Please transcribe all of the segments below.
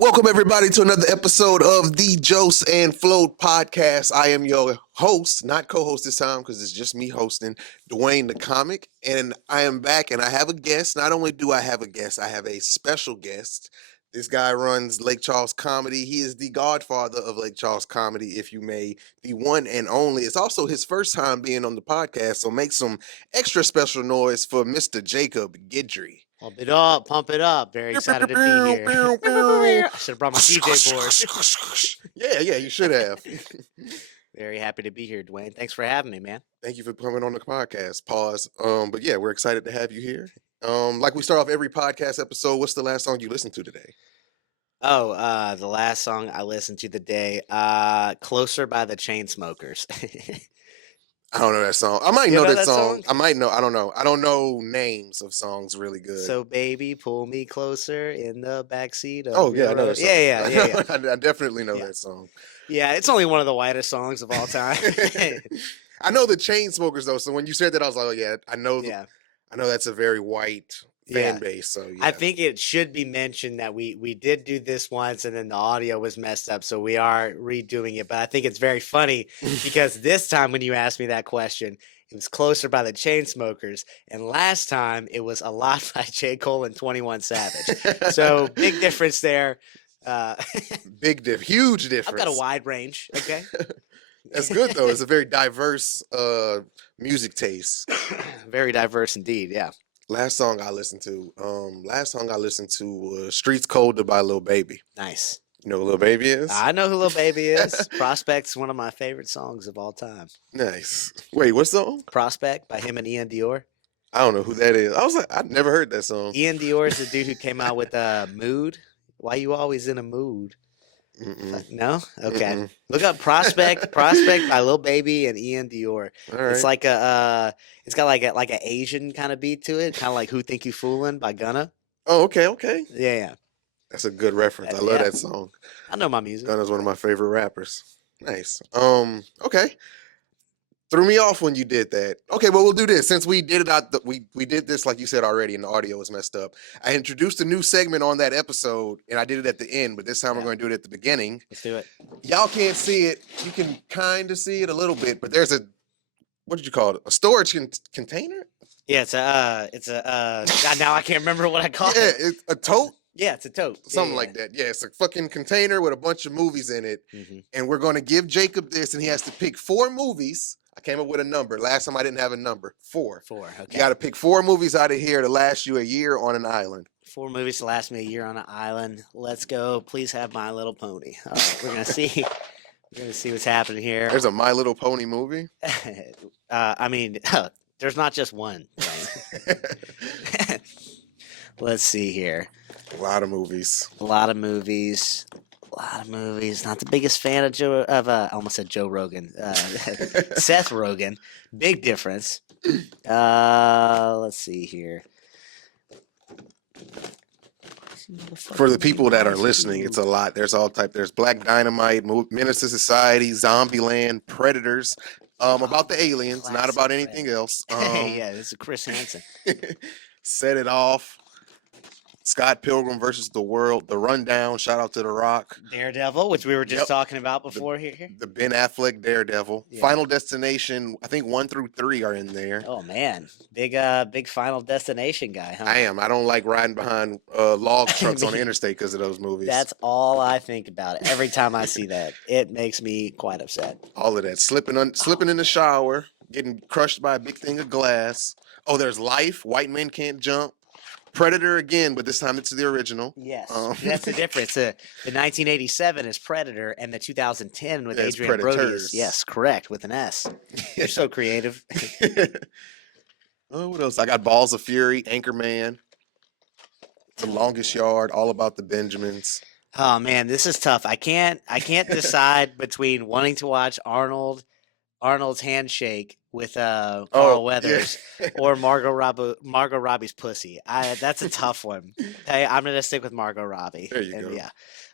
Welcome, everybody, to another episode of the Joce and Float podcast. I am your host, not co-host this time because it's just me hosting, Dwayne the comic. And I am back and I have a guest. Not only do I have a guest, I have a special guest. This guy runs Lake Charles Comedy. He is the godfather of Lake Charles Comedy, if you may, the one and only. It's also his first time being on the podcast, so make some extra special noise for Mr. Jacob Guidry. Pump it up. Very excited to be here. I should have brought my DJ board. Yeah, you should have. Very happy to be here, Dwayne. Thanks for having me, man. Thank you for coming on the podcast. Pause. But yeah, we're excited to have you here. Like we start off every podcast episode, what's the last song you listened to today? Oh, the last song I listened to today, Closer by the Chainsmokers. I don't know that song. I might You know know that that song. song? I might know. I don't know. I don't know names of songs really good. So, baby, pull me closer in the backseat of oh yeah, I your know Ro- that song. Yeah. I definitely know Yeah. that song. Yeah, it's only one of the whitest songs of all time. I know the Chainsmokers though. So when you said that, I was like, oh yeah, I know. Yeah. I know that's a very white fan Yeah. base. So yeah. I think it should be mentioned that we did do this once and then the audio was messed up, so we are redoing it. But I think it's very funny because this time when you asked me that question, it was Closer by the Chainsmokers, and last time it was A Lot by J. Cole and 21 Savage. So big difference there. Huge difference. I've got a wide range, okay? That's good though. It's a very diverse music taste. Very diverse indeed, yeah. Last song I listened to was Streets Colder by Lil Baby. Nice. You know who Lil Baby is? I know who Lil Baby is. Prospect's one of my favorite songs of all time. Nice. Wait, what song? Prospect by him and Ian Dior. I don't know who that is. I was like, I'd never heard that song. Ian Dior is the dude who came out with Mood. Why you always in a mood? Mm-mm. No? Okay. Mm-mm. Look up Prospect by Lil Baby and Ian Dior. All right. It's like it's got like an Asian kind of beat to it, kind of like Who Think You Foolin' by Gunna. Oh, okay. Yeah. That's a good reference. I love Yeah. that song. I know my music. Gunna's one of my favorite rappers. Nice. Okay. Threw me off when you did that. Okay, well we'll do this. Since we did it we did this like you said already and the audio was messed up. I introduced a new segment on that episode and I did it at the end, but this time we're Yeah. going to do it at the beginning. Let's do it. Y'all can't see it. You can kind of see it a little bit, but there's what did you call it? A storage container? Yeah, it's a God, now I can't remember what I called Yeah, it. it's a tote, Yeah, it's a tote. something like that. Yeah, it's a fucking container with a bunch of movies in it. Mhm. And we're going to give Jacob this and he has to pick 4 movies. I came up with a number. Last time I didn't have a number. 4. 4. Okay. You got to pick 4 movies out of here to last you a year on an island. 4 movies to last me a year on an island. Let's go. Please have My Little Pony. All right, we're gonna see. We're gonna see what's happening here. There's a My Little Pony movie. I mean, there's not just one. Right? Let's see here. A lot of movies. A lot of movies. Not the biggest fan of I almost said Joe Rogan. Seth Rogen. Big difference. Let's see here. For the people that are listening, it's a lot. There's all type. There's Black Dynamite, Menace to Society, Zombieland, Predators. About the aliens, not Classic, about right. anything else. Yeah, this is Chris Hansen. Set It Off. Scott Pilgrim versus the World. The Rundown. Shout out to The Rock. Daredevil, which we were just Yep. talking about before here. The Ben Affleck Daredevil. Yeah. Final Destination. I think 1 through 3 are in there. Oh man, big Final Destination guy, huh? I am. I don't like riding behind log trucks on the Me- interstate because of those movies. That's all I think about. Every time I see that, it makes me quite upset. all of that. Slipping in the shower, getting crushed by a big thing of glass. Oh, there's Life. White Men Can't Jump. Predator again, but this time it's the original. Yes, Um, that's the difference. The 1987 is Predator, and the 2010 with Yeah, it's Adrian Brody is Predators. yes, correct with an S. You're so creative. Oh, what else? I got Balls of Fury, Anchorman, The Longest Yard, All About the Benjamins. Oh man, this is tough. I can't decide between wanting to watch Arnold's handshake with Carl Oh, Weathers yeah. or Margot Robbie's pussy. That's a tough one. Okay, I'm gonna stick with Margot Robbie. There you And go. Yeah.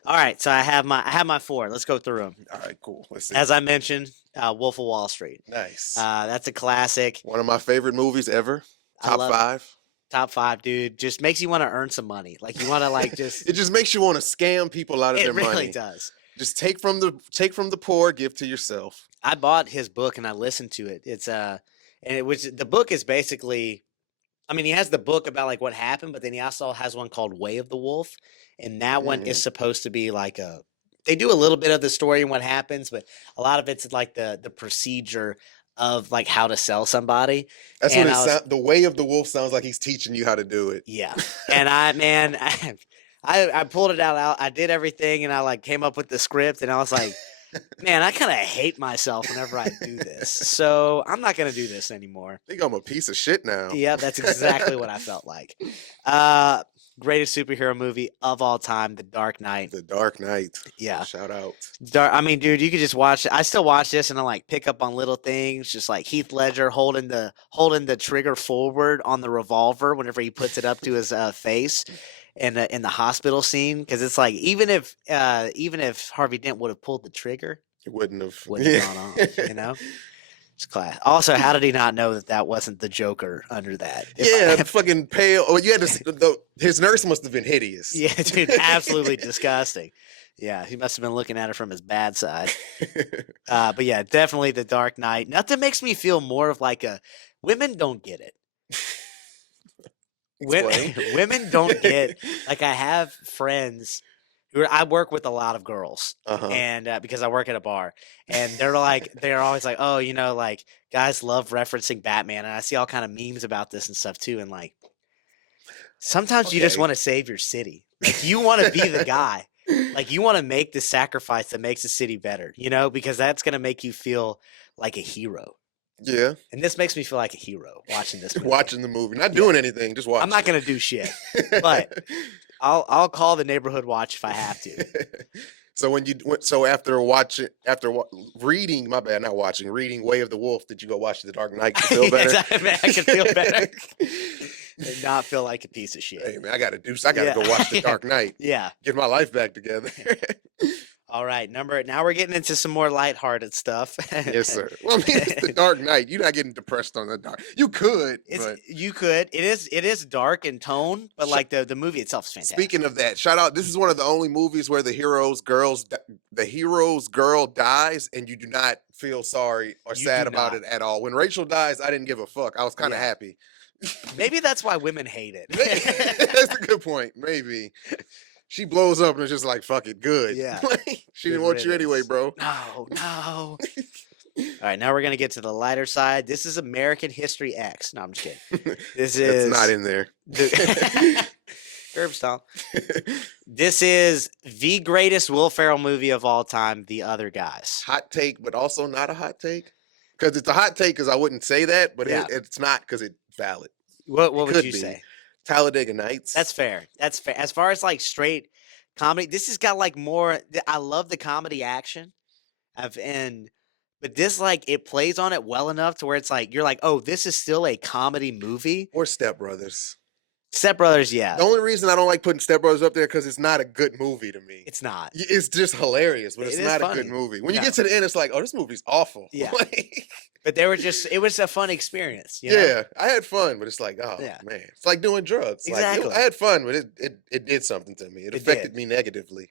All right, so I have my 4. Let's go through them. All right, cool. Let's see. As I mentioned, Wolf of Wall Street. Nice. That's a classic. One of my favorite movies ever. I Top love- 5. Top 5, dude. Just makes you want to earn some money. Like you want to like just. It just makes you want to scam people out of It their really money. does. Just take from the poor, give to yourself. I bought his book and I listened to it. It's and it was the book is basically. I mean, he has the book about like what happened, but then he also has one called Way of the Wolf, and that one is Mm. supposed to be like a. They do a little bit of the story and what happens, but a lot of it's like the procedure of like how to sell somebody. That's what And it I was sounds. The way of the wolf sounds like he's teaching you how to do it. yeah, and I man, I pulled it out. I did everything, and I like came up with the script, and I was like, man, I kind of hate myself whenever I do this. So I'm not gonna do this anymore. I think I'm a piece of shit now. Yeah, that's exactly what I felt like. Greatest superhero movie of all time, The Dark Knight. The Dark Knight. Yeah. Shout out. I mean, dude, you could just watch it. I still watch this and I like pick up on little things, just like Heath Ledger holding the trigger forward on the revolver whenever he puts it up to his face in the hospital scene, because it's like even if Harvey Dent would have pulled the trigger, It wouldn't have gone off, you know. It's class. Also, how did he not know that wasn't the Joker under that? Fucking pale. Oh, you had to. His nurse must have been hideous. Yeah, dude, absolutely disgusting. Yeah, he must have been looking at it from his bad side. But yeah, definitely The Dark Knight. Nothing makes me feel more of like a women don't get it. Women don't get like I have friends who I work with a lot of girls, and because I work at a bar, and they're always like, oh, like guys love referencing Batman, and I see all kind of memes about this and stuff too, and like sometimes you just want to save your city, like you want to be the guy, like you want to make the sacrifice that makes the city better, because that's gonna make you feel like a hero. Yeah. And this makes me feel like a hero watching this movie. Watching the movie. Not doing anything, just watching. I'm not going to do shit. But I'll call the neighborhood watch if I have to. So after reading Way of the Wolf, did you go watch The Dark Knight to feel better? Yes, I can feel better. And not feel like a piece of shit. Hey man, I gotta go watch The Dark Knight. Yeah. Get my life back together. All right, now we're getting into some more lighthearted stuff. Yes, sir. Well, I mean, it's The Dark Knight. You're not getting depressed on The Dark. You could. You could. It is dark in tone, but like the movie itself is fantastic. Speaking of that, shout out. This is one of the only movies where the hero's girl dies, and you do not feel sorry or sad about it at all. When Rachel dies, I didn't give a fuck. I was kind of happy. Maybe that's why women hate it. That's a good point. Maybe. She blows up and it's just like, fuck it, good. Yeah. She didn't want you anyway, bro. No. All right, now we're going to get to the lighter side. This is American History X. No, I'm just kidding. It's not in there. Curb stomp. This is the greatest Will Ferrell movie of all time, The Other Guys. Hot take, but also not a hot take. Because it's a hot take because I wouldn't say that, but it's not because it's valid. What would you say? Talladega Nights. That's fair. That's fair. As far as like straight comedy, this has got like more. I love the comedy action, but this like it plays on it well enough to where it's like you're like, oh, this is still a comedy movie. Or Step Brothers. Step Brothers, yeah. The only reason I don't like putting Step Brothers up there because it's not a good movie to me. It's not. It's just hilarious, but it's not a good movie. When you get to the end, it's like, oh, this movie's awful. Yeah. But it was a fun experience. You know? Yeah, I had fun, but it's like, oh man, it's like doing drugs. Exactly. Like, I had fun, but it did something to me. It affected me negatively.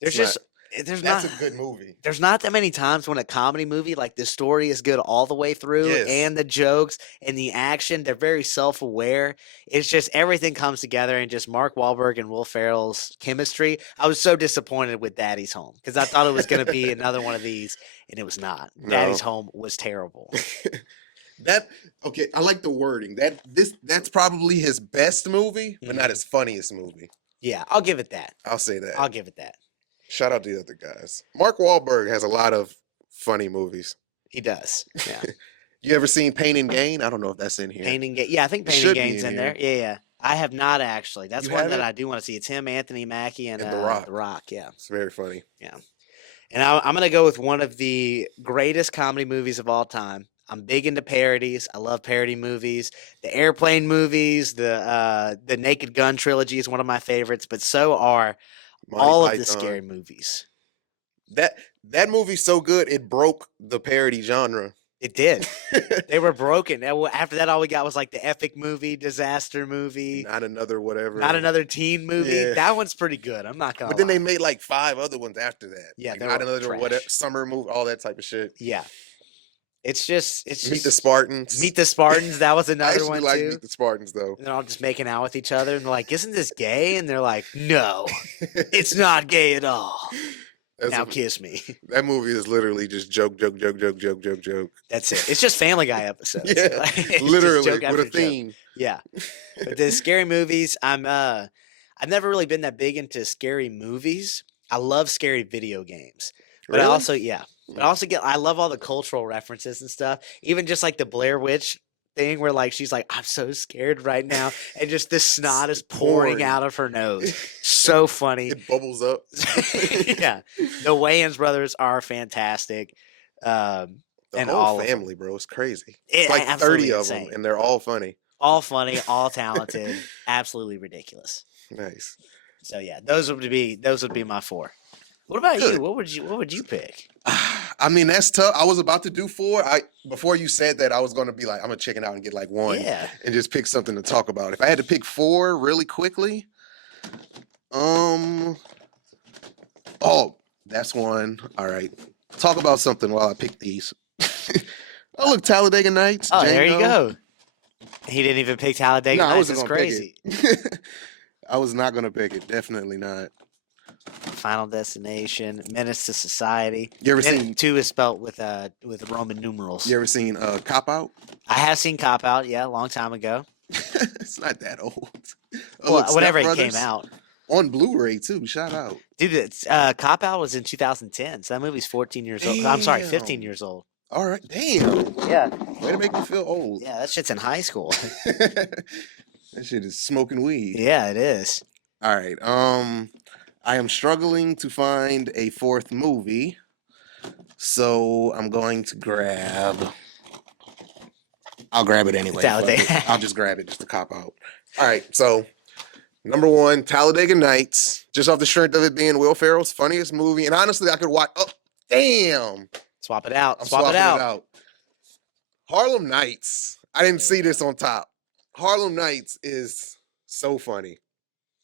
That's a good movie. There's not that many times when a comedy movie like the story is good all the way through, and the jokes and the action, they're very self-aware. It's just everything comes together, and just Mark Wahlberg and Will Ferrell's chemistry. I was so disappointed with Daddy's Home because I thought it was going to be another one of these, and it was not. No. Daddy's Home was terrible. I like the wording. That's probably his best movie, but not his funniest movie. Yeah, I'll give it that. I'll say that. I'll give it that. Shout out to the other guys. Mark Wahlberg has a lot of funny movies. He does. Yeah. You ever seen Pain and Gain? I don't know if that's in here. Pain and Gain. Yeah, I think Pain and Gain's in there. Yeah. I have not actually. That's one that I do want to see. It's him, Anthony Mackie, and The Rock. The Rock. Yeah. It's very funny. Yeah. And I'm going to go with one of the greatest comedy movies of all time. I'm big into parodies. I love parody movies. The Airplane movies, the Naked Gun trilogy is one of my favorites, but so are all of the scary movies. That movie's so good it broke the parody genre. It did. They were broken. After that, all we got was like the epic movie, disaster movie, Not another whatever. not another teen movie. Yeah. That one's pretty good. I'm not gonna But then lie. they made like 5 other ones after that. Yeah, like they not were another whatever trash. summer movie, all that type of shit. Yeah, it's just Meet the Spartans. Meet the Spartans. That was I another actually one like too. Meet the Spartans though. And they're all just making out with each other, and they're like, "Isn't this gay?" And they're like, "No, it's not gay at all." Now kiss me. That movie is literally just joke. That's it. It's just Family Guy episodes. Yeah, It's literally just joke with a after joke. theme. Yeah, but the scary movies, I've never really been that big into scary movies. I love scary video games, but Really? I also I love all the cultural references and stuff. Even just like the Blair Witch thing, where like she's like, "I'm so scared right now," and just the snot is pouring out of her nose. So funny. It bubbles up. Yeah, the Wayans brothers are fantastic. The And whole all of family, bro, it's crazy. It's It's like 30 absolutely of insane. them, and they're all funny. All funny, all talented, absolutely ridiculous. Nice. So yeah, those would be my 4. What about Good. you? What would you pick? I mean, that's tough. I was about to do 4. Before you said that, I was going to be like, I'm going to chicken out and get like 1 Yeah. and just pick something to talk about. If I had to pick 4 really quickly, oh, that's one. All right. Talk about something while I pick these. Oh, look, Talladega Nights. Oh, there you Django. go. He didn't even pick Talladega No, I Nights. wasn't That's gonna crazy. pick it. I was not gonna pick it. Definitely not. Final Destination, Menace to Society. You ever seen? 2 is spelled with Roman numerals. You ever seen Cop Out? I have seen Cop Out, yeah, a long time ago. It's not that old. Oh, Well, look, Step whenever it Brothers came out. on Blu-ray too. Shout out. Dude, it's, Cop Out was in 2010, so that movie's 14 years old. I'm sorry, 15 Damn. years old. All right, damn. Yeah. Way to make me feel old. Yeah, that shit's in high school. That shit is smoking weed. Yeah, it is. All right. I am struggling to find a 4th movie, so I'm going to grab. I'll grab it anyway. Talladega. Fuck it. I'll just grab it just to cop out. All right. So, number 1, Talladega Nights, just off the strength of it being Will Ferrell's funniest movie, and honestly, I could watch. Oh, damn! Swap it out. I'm Swap swapping it out. Harlem Nights. I didn't There see you this on top. Harlem Nights is so funny,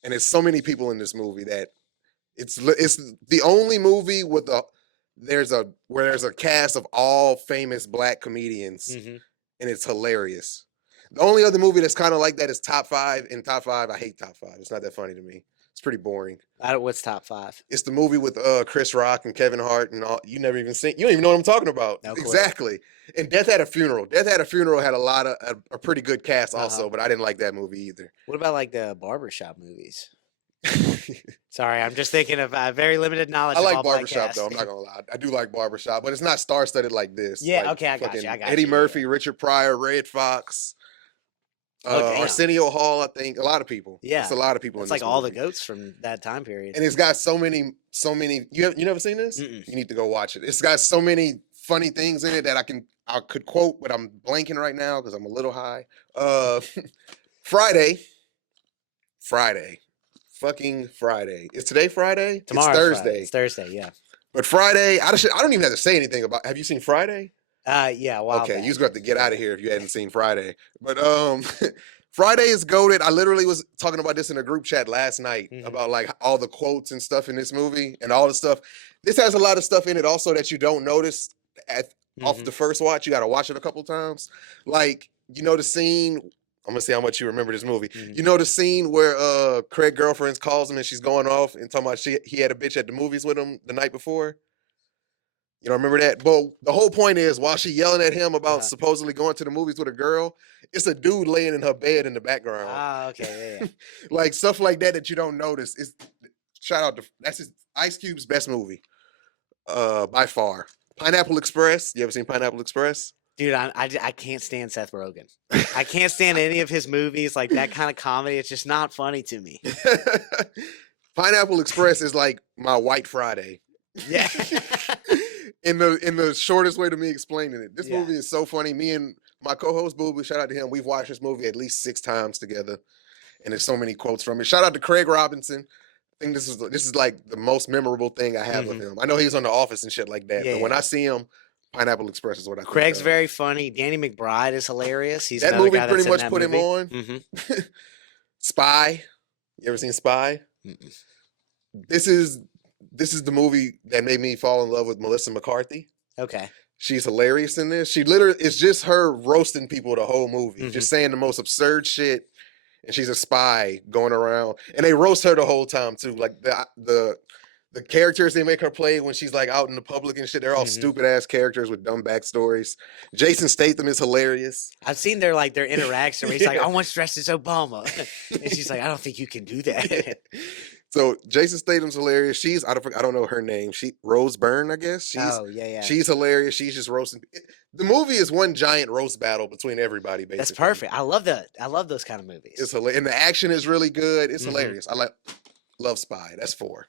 and there's so many people in this movie that it's the only movie with there's a cast of all famous black comedians, Mhm. and it's hilarious. The only other movie that's kind of like that is Top 5. In Top 5, I hate Top 5. It's not that funny to me. It's pretty boring. What's top 5? It's the movie with Chris Rock and Kevin Hart and all. You never even seen. You don't even know what I'm talking about. No clue. Exactly. And Death Had a Funeral. Death Had a Funeral had a pretty good cast also, Uh-huh. but I didn't like that movie either. What about like the barbershop movies? Sorry, I'm just thinking of very limited knowledge. I of like all black Barbershop cast. though. I'm not gonna lie. I do like Barbershop, but it's not star-studded like this. Yeah, Like okay, I got you, fucking I got Eddie you, yeah, Murphy, yeah. Richard Pryor, Red Fox, Oh, damn. Arsenio Hall. I think a lot of people. Yeah. it's a lot of people. It's in like this all the movie. goats from that time period. And it's got so many. You never seen this? Mm-mm. You need to go watch it. It's got so many funny things in it that I could quote, but I'm blanking right now because I'm a little high. Friday, fucking Friday. Is today Friday? Tomorrow's it's Friday. Thursday. It's Thursday, yeah. But Friday, I don't even have to say anything about. Have you seen Friday? Yeah. Wow. Okay, you just got to get out of here if you hadn't seen Friday. But Friday is goated. I literally was talking about this in a group chat last night Mhm. about like all the quotes and stuff in this movie and all the stuff. This has a lot of stuff in it also that you don't notice off Mhm. the first watch. You got to watch it a couple times. Like, you know, the scene. I'm gonna see how much you remember this movie. Mhm. You know the scene where Craig girlfriend calls him and she's going off and talking about he had a bitch at the movies with him the night before. You don't remember that? But the whole point is, while she yelling at him about Uh-huh. supposedly going to the movies with a girl, it's a dude laying in her bed in the background. Ah, okay, yeah. Like stuff like that you don't notice. Shout out to that's Ice Cube's best movie, by far. Pineapple Express. You ever seen Pineapple Express? Dude, I can't stand Seth Rogen. I can't stand any of his movies, like that kind of comedy. It's just not funny to me. Pineapple Express is like my White Friday. Yeah. in the shortest way to me explaining it. This Yeah. movie is so funny. Me and my co-host Boo Boo, shout out to him. We've watched this movie at least 6 times together, and there's so many quotes from it. Shout out to Craig Robinson. I think this is like the most memorable thing I have of him. I know he was on The Office and shit like that, Yeah, but when yeah. I see him Pineapple Express is what I think Craig's of. very funny. Danny McBride is hilarious. He's That another movie guy pretty that's in much that put him movie. on. Mm-hmm. Spy. You ever seen Spy? Mm-mm. This is the movie that made me fall in love with Melissa McCarthy. Okay. She's hilarious in this. She literally, it's just her roasting people the whole movie, Mhm. just saying the most absurd shit. And she's a spy going around, and they roast her the whole time too. Like the characters they make her play when she's like out in the public and shit, they're all Mhm. stupid ass characters with dumb backstories. Jason Statham is hilarious. I've seen their interaction where he's like, Yeah. "I want to dress as Obama," and she's like, "I don't think you can do that." So Jason Statham's hilarious. I don't know her name. Rose Byrne, I guess. Oh yeah. She's hilarious. She's just roasting. The movie is one giant roast battle between everybody. Basically, That's perfect. I love that. I love those kind of movies. It's hilarious, and the action is really good. It's Mhm. hilarious. Love Spy. That's 4.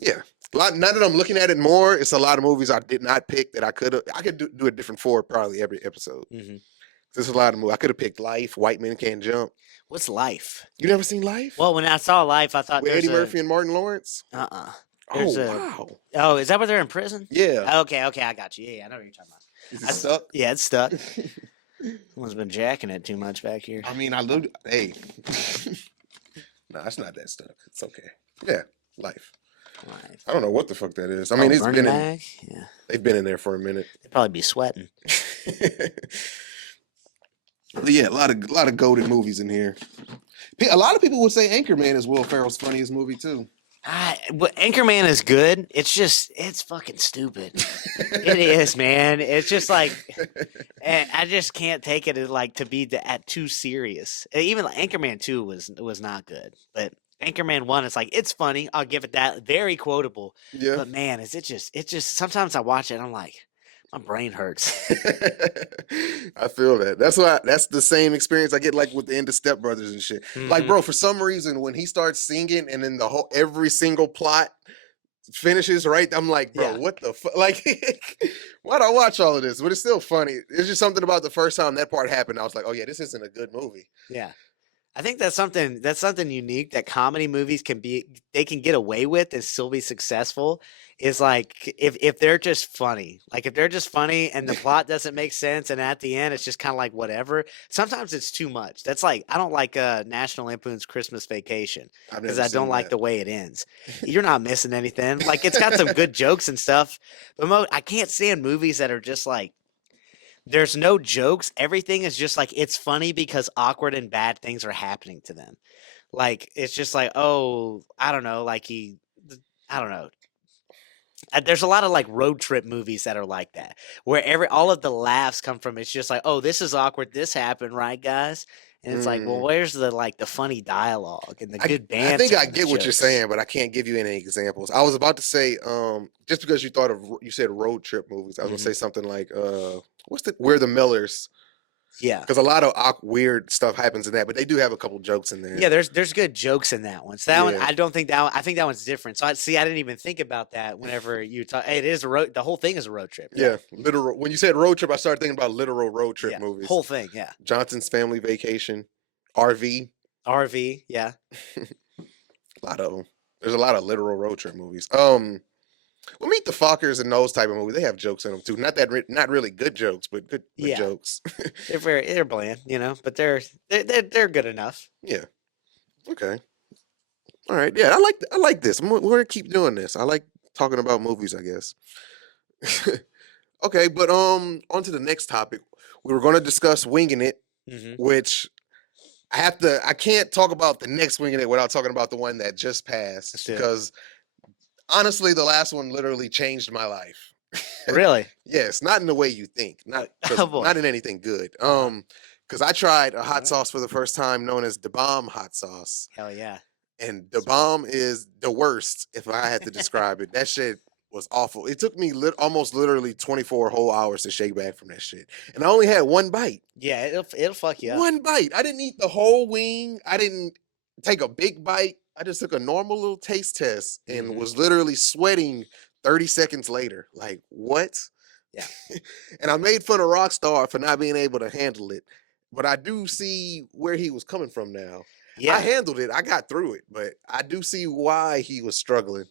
Yeah, now that I'm looking at it more, it's a lot of movies I did not pick that I could do a different 4 probably every episode. Mhm. There's a lot of movies I could have picked. Life, White Men Can't Jump. What's Life? You never seen Life? Well, when I saw Life, I thought With there's Eddie Murphy and Martin Lawrence. Oh Oh a- wow. Oh, is that where they're in prison? Yeah. Okay, I got you. Yeah, I know what you're talking about. Is it stuck? Yeah, it's stuck. Someone's been jacking it too much back here. I mean, hey. No, it's not that stuck. It's okay. Yeah, Life. Life. I don't know what the fuck that is. I mean, it's Bernie been in, Mac? Yeah. they've been in there for a minute. They'd probably be sweating. Yeah, a lot of goated movies in here. A lot of people would say Anchorman is Will Ferrell's funniest movie too. But Anchorman is good. It's fucking stupid. It is, man. It's just like, I just can't take it as to be too serious. Even Anchorman 2 was not good, but Anchorman 1, it's like, it's funny. I'll give it that. Very quotable. Yeah. But man, it just sometimes I watch it and I'm like, my brain hurts. I feel that. That's the same experience I get like with the end of Step Brothers and shit. Like, Mhm. bro, for some reason when he starts singing and then every single plot finishes right, I'm like, bro, Yeah. what the fuck? Like, why'd I watch all of this? But it's still funny. It's just something about the first time that part happened. I was like, oh yeah, this isn't a good movie. Yeah. I think that's something unique that comedy movies can get away with and still be successful, is like if they're just funny. Like if they're just funny and the plot doesn't make sense and at the end it's just kind of like whatever. Sometimes it's too much. That's like, I don't like National Lampoon's Christmas Vacation because I don't like the way it ends. You're not missing anything. Like, it's got some good jokes and stuff, but I can't stand movies that are just like, there's no jokes. Everything is just like, it's funny because awkward and bad things are happening to them. Like, it's just like, oh, I don't know. I don't know. There's a lot of like road trip movies that are like that, where all of the laughs come from. It's just like, oh, this is awkward. This happened, right, guys? And it's like, well, where's the funny dialogue and the good banter? I think I and the get what you're jokes? saying, but I can't give you any examples. I was about to say, just because you said road trip movies, I was gonna say something like, We're the Millers, Yeah. because a lot of weird stuff happens in that, but they do have a couple jokes in there. Yeah, there's good jokes in that one. So that one, Yeah. I don't think that one. I think that one's different. So I didn't even think about that whenever you talk. It is the whole thing is a road trip. Yeah, literal. When you said road trip, I started thinking about literal road trip Yeah, movies. whole thing. Yeah, Johnson's Family Vacation, RV, RV. Yeah, a lot of them. There's a lot of literal road trip movies. Well, Meet the Fockers and those type of movies, they have jokes in them too. Not really good jokes, but good Yeah. jokes. they're bland, but they're good enough. Yeah. Okay. All right. Yeah, I like this. We're gonna keep doing this. I like talking about movies, I guess. Okay, but on to the next topic. We were gonna discuss Winging It, which I can't talk about the next Winging It without talking about the one that just passed, Let's do it. because honestly, the last one literally changed my life. Really? Yes, not in the way you think. Not Oh, boy. not in anything good. Because I tried a hot sauce for the first time known as the Bomb hot sauce. Hell yeah. And the Bomb is the worst if I had to describe it. That shit was awful. It took me almost literally 24 whole hours to shake back from that shit. And I only had one bite. Yeah, it'll fuck you up. One bite. I didn't eat the whole wing. I didn't take a big bite. I just took a normal little taste test and was literally sweating 30 seconds later. Like, what? Yeah. And I made fun of Rockstar for not being able to handle it. But I do see where he was coming from now. Yeah. I handled it. I got through it. But I do see why he was struggling.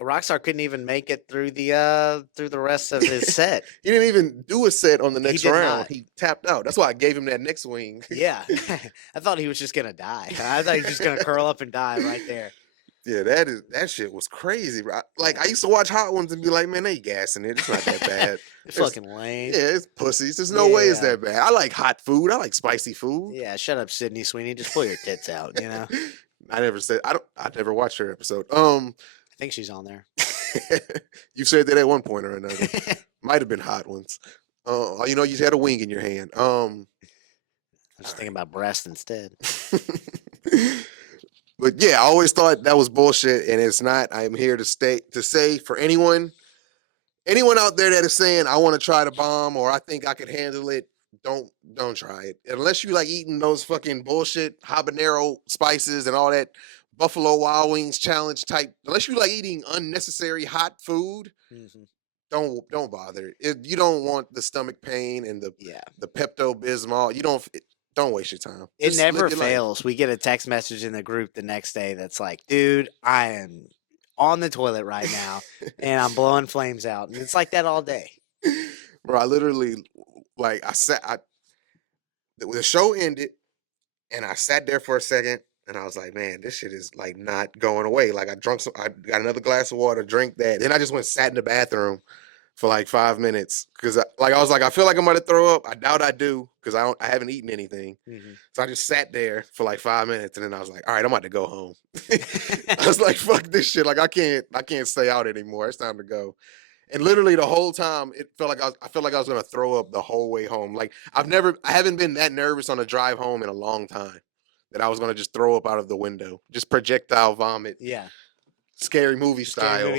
Rockstar couldn't even make it through the rest of his set. He didn't even do a set on the He next did round. not. He tapped out. That's why I gave him that next wing. Yeah. I thought he was just gonna die. I thought he was just gonna curl up and die right there. Yeah, that shit was crazy. Bro. Like, I used to watch Hot Ones and be like, man, they gassing it. It's not that bad. It's fucking lame. Yeah, it's pussies. There's no way it's Yeah. that bad. I like hot food. I like spicy food. Yeah, shut up, Sydney Sweeney. Just pull your tits out, you know? I never watched her episode. I think she's on there. You said that at one point or another. Might have been Hot Ones. You know, you had a wing in your hand. I was just thinking about breast instead. But yeah, I always thought that was bullshit, and it's not. I'm here to say for anyone out there that is saying I want to try to bomb or I think I could handle it, don't try it. Unless you like eating those fucking bullshit habanero spices and all that Buffalo Wild Wings challenge type. Unless you like eating unnecessary hot food, don't bother. You don't want the stomach pain and the Pepto-Bismol. You don't waste your time. It Just live never your life. fails. We get a text message in the group the next day that's like, dude, I am on the toilet right now and I'm blowing flames out. And it's like that all day. Bro, I literally the show ended and I sat there for a second and I was like, man, this shit is like not going away. Like I got another glass of water, drank that. Then I just sat in the bathroom for like 5 minutes because I was like, I feel like I'm gonna throw up. I doubt I do because I haven't eaten anything. So I just sat there for like 5 minutes and then I was like, all right, I'm about to go home. I was like, fuck this shit. Like I can't stay out anymore. It's time to go. And literally the whole time it felt like I felt like I was gonna throw up the whole way home. Like I haven't been that nervous on a drive home in a long time that I was gonna just throw up out of the window. Just projectile vomit. Yeah. Scary movie style.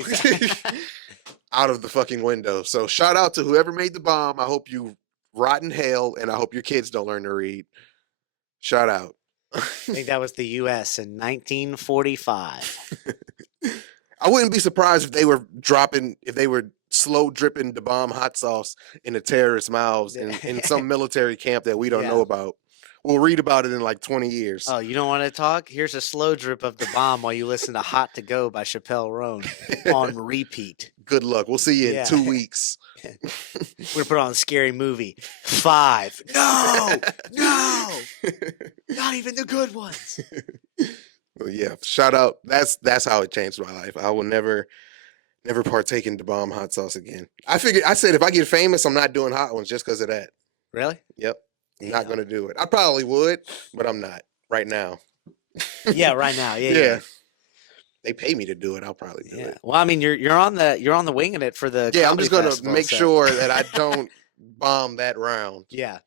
Out of the fucking window. So shout out to whoever made the bomb. I hope you rot in hell, and I hope your kids don't learn to read. Shout out. I think that was the U.S. in 1945. I wouldn't be surprised if they were slow dripping the bomb hot sauce in the terrorist mouths in some military camp that we don't know about. We'll read about it in like 20 years. Oh, you don't want to talk? Here's a slow drip of the bomb while you listen to Hot to Go by Chappelle Roan on repeat. Good luck. We'll see you in 2 weeks. We're going to put on a scary movie. 5. No! Not even the good ones. Well, yeah, shout out. That's how it changed my life. I will never partake in the bomb hot sauce again. I said if I get famous, I'm not doing Hot Ones just because of that. Really? Yep. I'm not going to do it. I probably would, but I'm not right now. Yeah, right now. Yeah. They pay me to do it. I'll probably do it. Well, I mean, you're on the wing of it for the Yeah, I'm just comedy going to festival, make so- sure that I don't bomb that round. Yeah.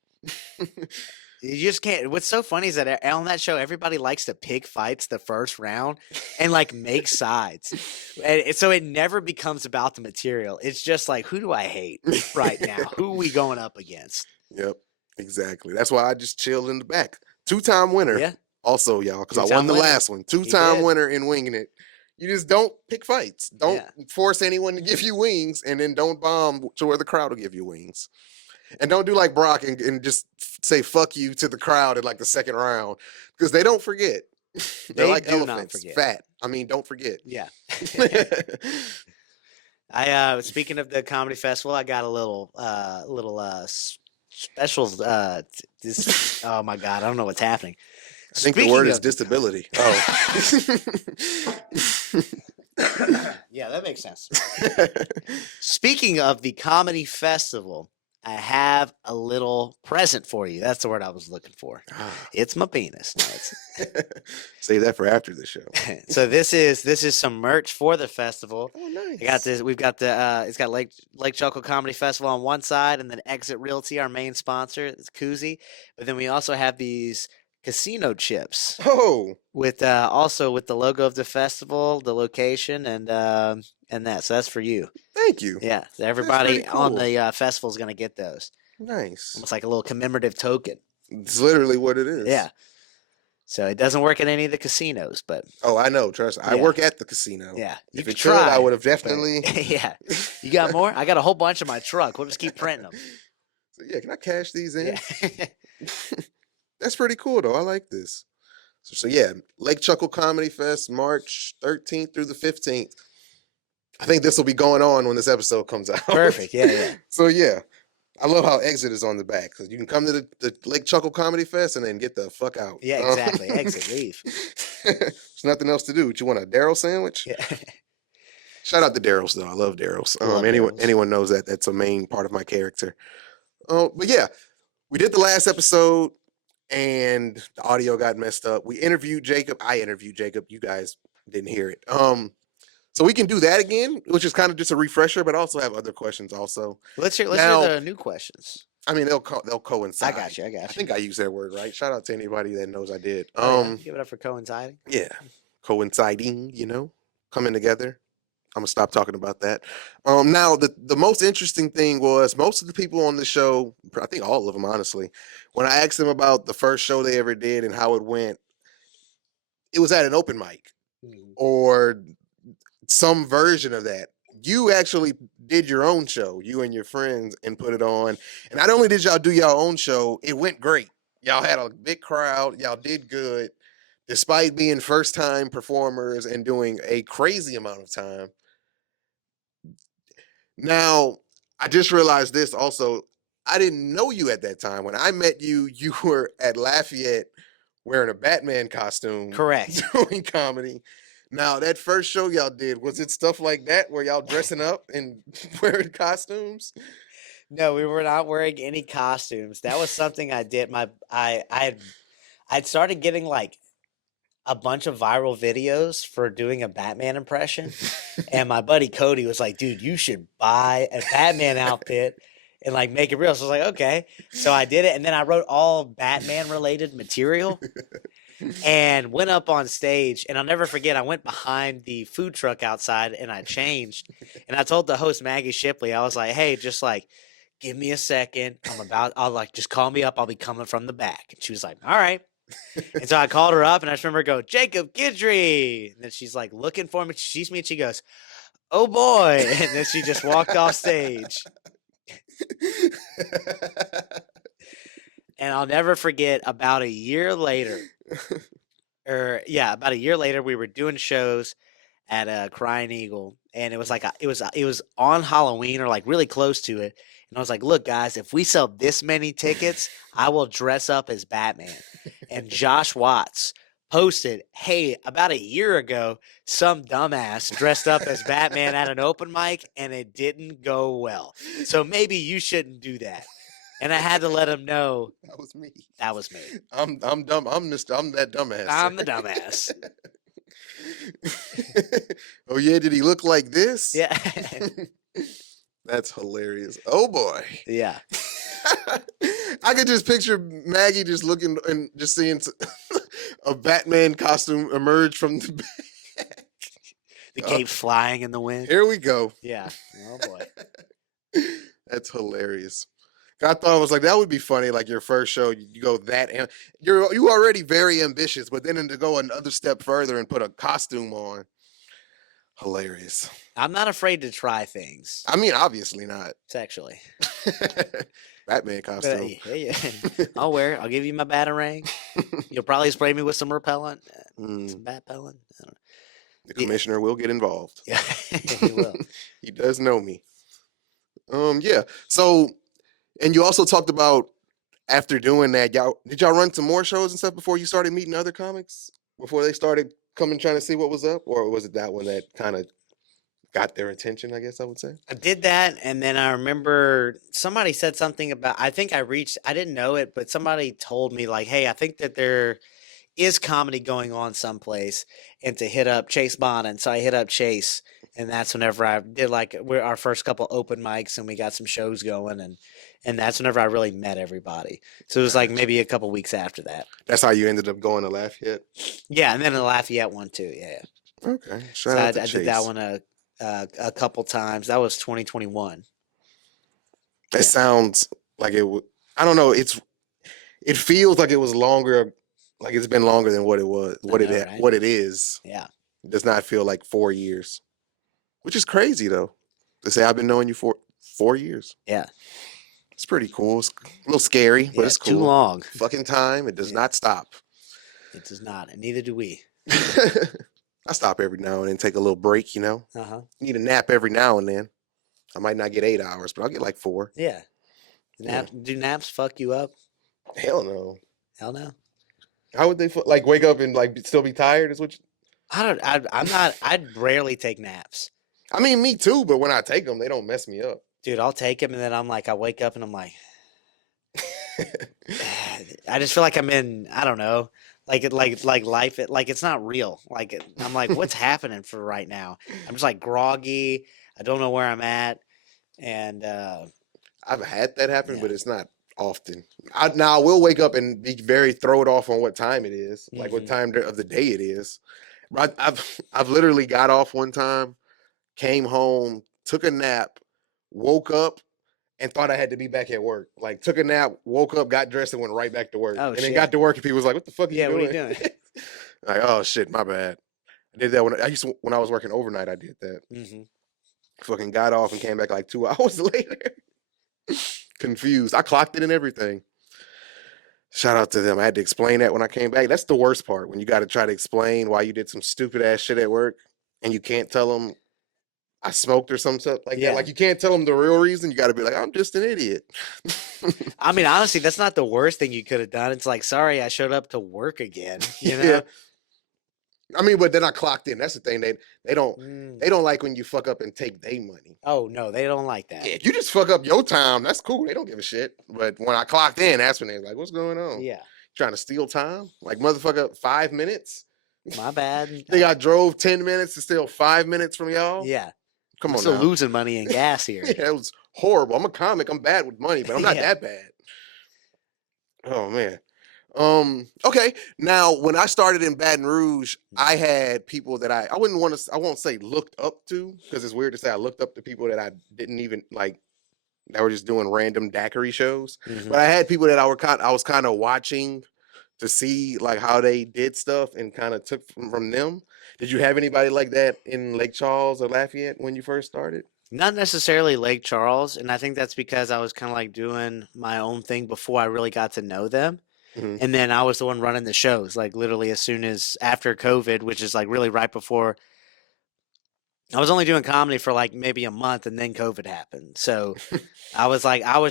You just can't. What's so funny is that on that show, everybody likes to pick fights the first round and like make sides. And so it never becomes about the material. It's just like, who do I hate right now? Who are we going up against? Yep, exactly. That's why I just chilled in the back. 2-time winner. Yeah. Also, y'all, because I Two-time won the winner. last one. He 2-time did. winner in winging it. You just don't pick fights. Don't force anyone to give you wings, and then don't bomb to where the crowd will give you wings. And don't do like Brock and just say fuck you to the crowd in like the second round because they don't forget. They're They like do not elephants. forget. Fat. I mean, don't forget. Yeah. Speaking of the comedy festival, I got a little specials. Oh my god, I don't know what's happening. I think the word is disability. Oh. Yeah, that makes sense. Speaking of the comedy festival, I have a little present for you. That's the word I was looking for. It's my penis. No, it's... Save that for after the show. So this is some merch for the festival. Oh, nice. I got this. We've got the it's got Lake Choco Comedy Festival on one side, and then Exit Realty, our main sponsor. It's koozie, but then we also have these casino chips Oh, with also with the logo of the festival, the location, and that. So that's for you. thank you. Yeah, so everybody pretty on cool. the festival is gonna get those. Nice. Almost like a little commemorative token. It's literally what it is. Yeah. So it doesn't work at any of the casinos, but Oh, I know. Trust me. I Yeah. work at the casino. yeah, you If could it could, I try, would have but- definitely. yeah, you got more? I got a whole bunch in my truck. We'll just keep printing them. So, yeah, can I cash these in? Yeah. That's pretty cool, though. I like this. So yeah, Lake Chuckle Comedy Fest, March 13th through the 15th. I think this will be going on when this episode comes out. Perfect. Yeah, yeah. So yeah, I love how Exit is on the back because you can come to the Lake Chuckle Comedy Fest and then get the fuck out. Yeah, exactly. Exit, leave. There's nothing else to do. What, you want a Daryl sandwich? Yeah. Shout out to Daryl's though. I love Daryl's. Love Anyone knows that that's a main part of my character. But yeah, we did the last episode and the audio got messed up. We interviewed Jacob. I interviewed Jacob. You guys didn't hear it. So we can do that again, which is kind of just a refresher, but also have other questions also. Let's hear Now- the new questions. I mean, they'll coincide. I got you. I think I used that word right. Shout out to anybody that knows I did. Oh, yeah. Give it up for coinciding. Yeah, coinciding. Coming together. I'm gonna stop talking about that. Now the most interesting thing was most of the people on the show, I think all of them, honestly, when I asked them about the first show they ever did and how it went, it was at an open mic or some version of that. You actually did your own show, you and your friends, and put it on. And not only did y'all do your own show, it went great. Y'all had a big crowd. Y'all did good, despite being first-time performers and doing a crazy amount of time. Now, I just realized this also. I didn't know you at that time. When I met you, you were at Lafayette wearing a Batman costume. Correct. Doing comedy. Now, that first show y'all did, was it stuff like that where y'all dressing up and wearing costumes? No, we were not wearing any costumes. That was something I did. I'd started getting like a bunch of viral videos for doing a Batman impression. And my buddy Cody was like, dude, you should buy a Batman outfit and like make it real. So I was like, okay. So I did it. And then I wrote all Batman related material and went up on stage. And I'll never forget, I went behind the food truck outside and I changed. And I told the host, Maggie Shipley, I was like, hey, just like, give me a second. I'll like, just call me up. I'll be coming from the back. And she was like, all right. And so I called her up and I just remember go, Jacob Guidry. And then she's like looking for me. She sees me and she goes, oh boy. And then she just walked off stage. And I'll never forget about a year later, about a year later, we were doing shows at Crying Eagle. And it was like, it was on Halloween or like really close to it. And I was like, look, guys, if we sell this many tickets, I will dress up as Batman. And Josh Watts posted, hey, about a year ago, some dumbass dressed up as Batman at an open mic, and it didn't go well. So maybe you shouldn't do that. And I had to let him know. That was me. That was me. I'm dumb. I'm that dumbass. I'm the dumbass. Oh, yeah? Did he look like this? Yeah. That's hilarious. Oh, boy. Yeah. I could just picture Maggie just looking and just seeing a Batman costume emerge from the back. The cape flying in the wind. Here we go. Yeah. Oh, boy. That's hilarious. I thought it was like, that would be funny. Like your first show, you go that, and you already very ambitious, but then to go another step further and put a costume on. Hilarious. I'm not afraid to try things. I mean, obviously not. Sexually. Batman costume. Yeah. I'll wear it. I'll give you my batarang. You'll probably spray me with some repellent. Some bat repellent. The commissioner will get involved. Yeah, he will. He does know me. Yeah. So, and you also talked about after doing that, did y'all run some more shows and stuff before you started meeting other comics? Before they started coming trying to see what was up? Or was it that one that kind of got their attention, I guess I would say? I did that, and then I remember somebody said something about, I didn't know it, but somebody told me like, hey, I think that there is comedy going on someplace, and to hit up Chase Bond. And so I hit up Chase, and that's whenever I did like our first couple open mics, and we got some shows going, and that's whenever I really met everybody. So it was like maybe a couple weeks after that. That's how you ended up going to Lafayette? Yeah, and then the Lafayette one too. Yeah. Okay. So I did that one a couple times. That was 2021. It sounds like it would. I don't know. It feels like it was longer. Like it's been longer than what it was. What it is. Yeah. It does not feel like 4 years, which is crazy though. To say I've been knowing you for 4 years. Yeah. It's pretty cool. It's a little scary, but it's cool. Too long. Fucking time. It does not stop. It does not, and neither do we. I stop every now and then, take a little break. Uh-huh. Need a nap every now and then. I might not get 8 hours, but I'll get like 4. Yeah. Yeah. Do naps fuck you up? Hell no. Hell no. How would they like wake up and like still be tired? Is what? I'm not. I'd rarely take naps. I mean, me too. But when I take them, they don't mess me up. Dude, I'll take them and then I'm like, I wake up and I'm like, I just feel like I'm in, I don't know, like life, like it's not real. I'm like, what's happening for right now? I'm just like groggy. I don't know where I'm at. And I've had that happen, yeah. but it's not often. Now I will wake up and be very throw it off on what time it is, like what Mhm. time of the day it is. But I've literally got off one time, came home, took a nap, woke up, and thought I had to be back at work. Like took a nap, woke up, got dressed, and went right back to work. Oh And then got shit. to work, and people was like, "What the fuck are you Yeah, what are you doing?" doing? Like, oh shit, my bad. I did that when I was working overnight. I did that. Hmm. Fucking got off and came back like 2 hours later. Confused. I clocked it and everything. Shout out to them. I had to explain that when I came back. That's the worst part when you got to try to explain why you did some stupid ass shit at work and you can't tell them I smoked or some stuff like that. Yeah. Like you can't tell them the real reason. You got to be like, I'm just an idiot. I mean, honestly, that's not the worst thing you could have done. It's like, sorry, I showed up to work again, you Yeah. know? I mean, but then I clocked in. That's the thing. They don't Mm. they don't like when you fuck up and take their money. Oh, no, they don't like that. Yeah, if you just fuck up your time, that's cool. They don't give a shit. But when I clocked in, that's when they're like, what's going on? Yeah. Trying to steal time? Like motherfucker, 5 minutes? My bad. Think I drove 10 minutes to steal 5 minutes from y'all? Yeah. Come I'm on still now. losing money in gas here. Yeah, it was horrible. I'm a comic. I'm bad with money, but I'm not Yeah. that bad. Oh man. Okay. Now when I started in Baton Rouge, I had people that I won't say looked up to, because it's weird to say I looked up to people that I didn't even like, that were just doing random daiquiri shows. Mhm. But I had people that I was kind of watching to see like how they did stuff and kind of took from them. Did you have anybody like that in Lake Charles or Lafayette when you first started? Not necessarily Lake Charles, and I think that's because I was kind of like doing my own thing before I really got to know them. Hmm. And then I was the one running the shows, like literally as soon as after COVID, which is like really right before. I was only doing comedy for like maybe a month, and then COVID happened. So I was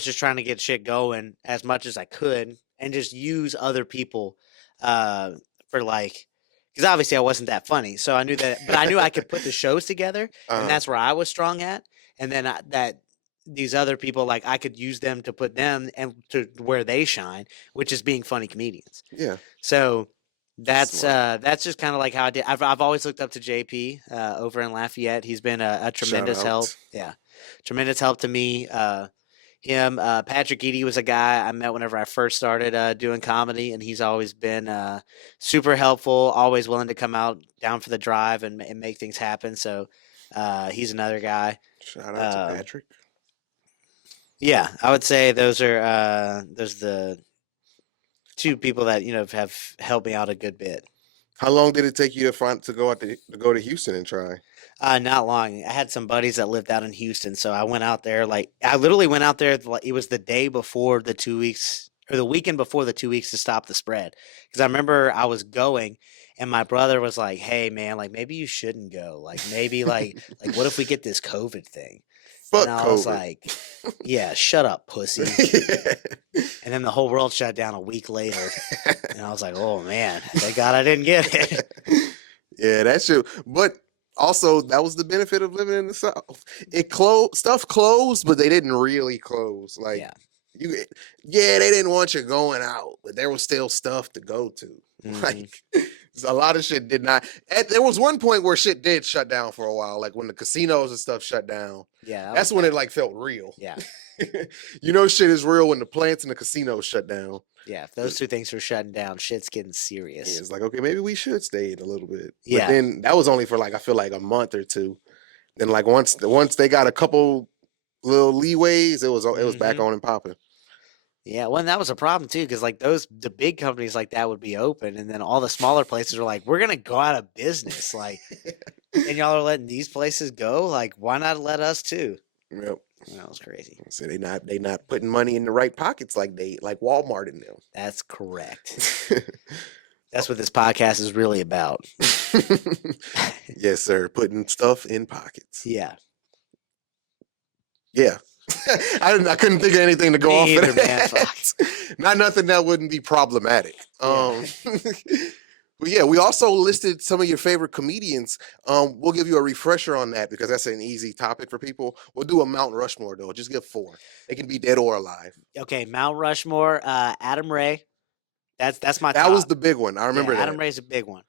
just trying to get shit going as much as I could, and just use other people, uh, for like, because obviously I wasn't that funny. So I knew that, but I knew I could put the shows together, and Uh-huh. that's where I was strong at. And then that these other people, like I could use them to put them and to where they shine, which is being funny comedians. Yeah. So Smart. that's just kind of like how I did. I've always looked up to JP over in Lafayette. He's been a Shout tremendous help. out. Yeah, tremendous help to me. Him, Patrick Eady was a guy I met whenever I first started doing comedy, and he's always been super helpful. Always willing to come out down for the drive and make things happen. So he's another guy. Shout out to Um, Patrick. yeah, I would say those the two people that have helped me out a good bit. How long did it take you to go to go to Houston and try? Not long. I had some buddies that lived out in Houston, so I went out there. Like I literally went out there. It was the day before the 2 weeks, or the weekend before the 2 weeks to stop the spread. Because I remember I was going, and my brother was like, "Hey, man, like maybe you shouldn't go. Like maybe like what if we get this COVID thing?" And Fuck I was COVID. like, "Yeah, shut up, pussy." And then the whole world shut down a week later, and I was like, "Oh man, thank God I didn't get it." Yeah, that's true. But also, that was the benefit of living in the South. Stuff closed, but they didn't really close. Like Yeah. you, yeah, they didn't want you going out, but there was still stuff to go to. Hmm. Like a lot of shit did not. There was one point where shit did shut down for a while, like when the casinos and stuff shut down. Yeah, that That's was when it bad. like felt real. Yeah. Shit is real when the plants and the casinos shut down. Yeah, if those two things are shutting down, shit's getting Yeah, serious. it's like, okay, maybe we should stay in a little bit. But Yeah. then that was only for like I feel like a month or two. Then like once they got a couple little leeways, it was back Hmm. on and popping. Yeah, well, and that was a problem too, because like the big companies like that would be open, and then all the smaller places were like, "We're gonna go out of business," like, and y'all are letting these places go. Like, why not let us too? Yep. That was crazy. So they not putting money in the right pockets like Walmart in That's correct. them. That's what this podcast is really about. Yes, sir. Putting stuff in pockets. Yeah. Yeah. I couldn't think of anything to go Me off either, of man. that. Fuck. Not nothing that wouldn't be problematic. Yeah. But yeah, we also listed some of your favorite comedians. We'll give you a refresher on that because that's an easy topic for people. We'll do a Mount Rushmore though. Just give 4. They can be dead or alive. Okay, Mount Rushmore, Adam Ray. That's my That was top. the big one. I Yeah, remember Adam that. Ray's a big one.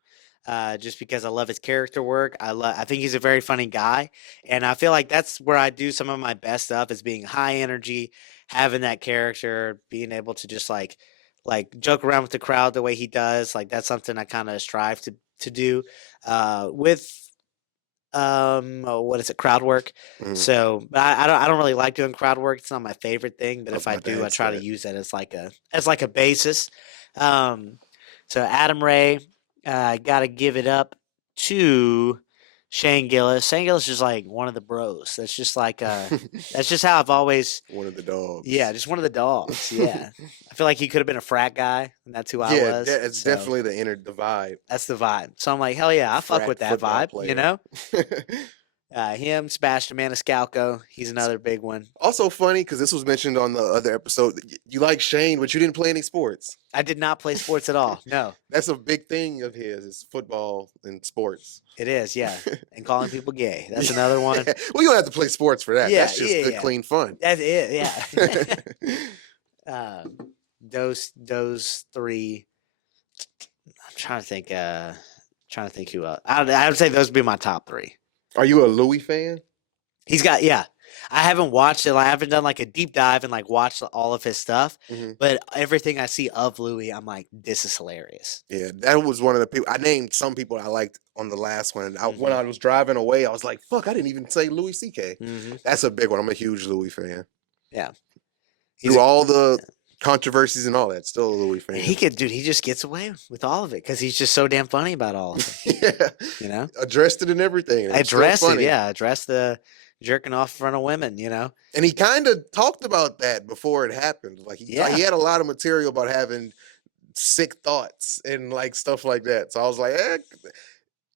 Just because I love his character work. I think he's a very funny guy, and I feel like that's where I do some of my best stuff is being high energy, having that character, being able to just like joke around with the crowd the way he does. Like that's something I kind of strive to do with what is it, crowd work. Mhm. So but I don't really like doing crowd work. It's not my favorite thing, but I was if I about to do, I ask try to that. use that as like a basis. um so Adam Ray, gotta give it up to Shane Gillis. Shane Gillis is like one of the bros. That's just like that's just how I've always, One of the dogs. yeah, just one of the dogs. Yeah. I feel like he could have been a frat guy, and that's who I Yeah, was. it's So definitely the vibe. that's the vibe. So I'm like, hell yeah, I fuck Frat with that football vibe, you player. know? Him, Sebastian Maniscalco, he's another big one. Also funny because this was mentioned on the other episode. You like Shane, but you didn't play any sports. I did not play sports at all. No, That's a big thing of his is football and sports. it is, yeah. And calling people gay. That's another one. Well, you don't have to play sports for that. Yeah, That's just yeah, good, yeah. clean fun. That's it, yeah. Those 3. I'm trying to think who else. I would say those would be my top 3. Are you a Louis fan? He's got, yeah. I haven't watched it. I haven't done like a deep dive and like watched all of his stuff. Mhm. But everything I see of Louis, I'm like, this is hilarious. Yeah, that was one of the people I named. Some people I liked on the last one. When Mhm. I was driving away, I was like, "Fuck!" I didn't even say Louis C.K. Hmm. That's a big one. I'm a huge Louis fan. Yeah. He's Through a, all the controversies and all that, still a Louis fan. and he just gets away with all of it because he's just so damn funny about all of it. Yeah, You know, addressed it and everything. and I it's still addressed it. funny. Yeah, addressed the jerking off in front of women. You know, And he kind of talked about that before it happened. Like Yeah. he had a lot of material about having sick thoughts and like stuff like that. So I was like,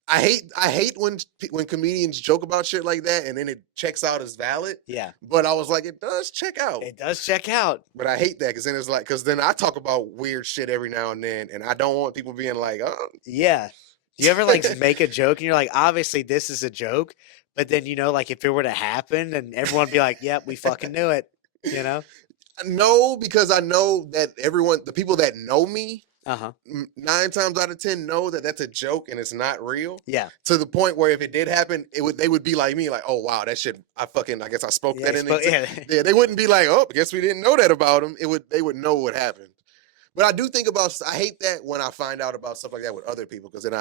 I hate when comedians joke about shit like that and then it checks out as valid. yeah, But I was like, it does check out. it does check out. But I hate that because then it's like, because then I talk about weird shit every now and then, and I don't want people being like, oh, Yeah. Do you ever like make a joke and you're like, obviously this is a joke, but then like if it were to happen and everyone would be like, yep, we fucking knew it. You know? no, because I know that the people that know me, Uh huh. 9 times out of 10 know that that's a joke and it's not real. Yeah. To the point where if it did happen, they would be like me, like, oh wow, that shit. I guess I spoke Yeah, that in. yeah. Yeah, they wouldn't be like, oh, I guess we didn't know that about him. They would know what happened. But I do think I hate that when I find out about stuff like that with other people because then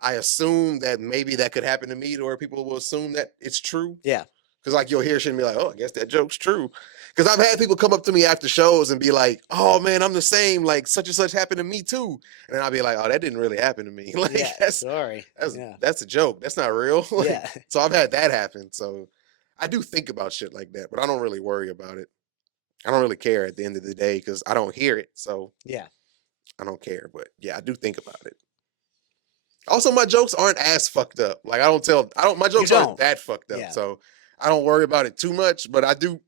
I assume that maybe that could happen to me, or people will assume that it's true. Yeah. Because like you'll hear shit and be like, oh, I guess that joke's true. Because I've had people come up to me after shows and be like, oh man, I'm the same. Like such and such happened to me too. And then I'll be like, oh, that didn't really happen to me. Like Yeah. Sorry. Yeah. that's a joke. That's not real. Like, Yeah. So I've had that happen. So I do think about shit like that, but I don't really worry about it. I don't really care at the end of the day because I don't hear it. So Yeah. I don't care. But yeah, I do think about it. Also, my jokes aren't as fucked up. Like my jokes aren't don't. that fucked up. Yeah. So I don't worry about it too much, but I do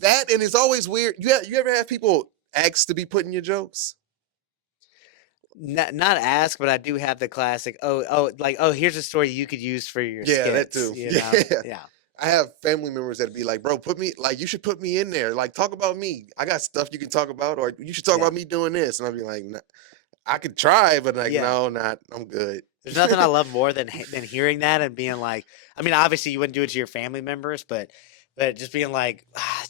that. And it's always weird. You ever have people ask to be put in your jokes? Not ask, but I do have the classic. Here's a story you could use for your Yeah, that skits, too. You know? Yeah. Yeah. I have family members that be like, bro, you should put me in there. Like, talk about me. I got stuff you can talk about, or you should talk Yeah. about me doing this. And I'll be like, nah, I could try, but like, Yeah. no, I'm good. There's nothing I love more than hearing that and being like, I mean, obviously you wouldn't do it to your family members, but just being like,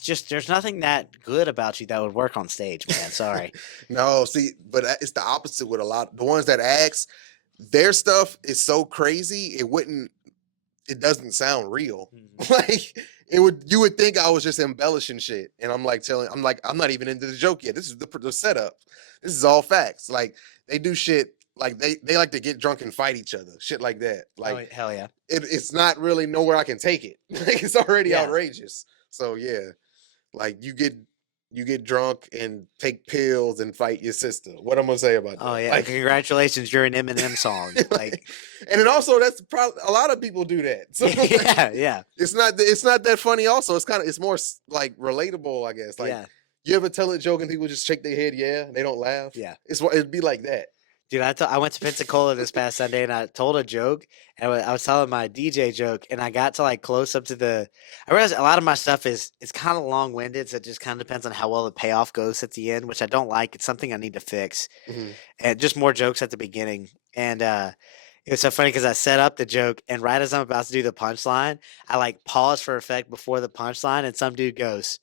there's nothing that good about you that would work on stage, man. Sorry. No, see, but it's the opposite with a lot. The ones that ask, their stuff is so crazy, it doesn't sound real. Mhm. Like you would think I was just embellishing shit. And I'm not even into the joke yet. This is the setup. This is all facts. Like they do shit like they like to get drunk and fight each other. Shit like that. Like hell yeah. it's not really nowhere I can take it. Like it's already Yeah. outrageous. So yeah. Like you get you get drunk and take pills and fight your sister. What I'm gonna say about Oh that? yeah, Like, congratulations, you're an Eminem song. Like, and then also that's probably a lot of people do that. So like, yeah, yeah, it's not that funny. Also, it's more like relatable, I guess. Like, yeah, you ever tell a joke and people just shake their head, yeah, and they don't laugh. yeah. It'd be like that. Dude, I went to Pensacola this past Sunday and I told a joke and I was telling my DJ joke and I got to like close up to the. I realized a lot of my stuff is it's kind of long winded, so it just kind of depends on how well the payoff goes at the end, which I don't like. It's something I need to fix, Mhm. and just more jokes at the beginning. And it was so funny because I set up the joke and right as I'm about to do the punchline, I like pause for effect before the punchline, and some dude goes,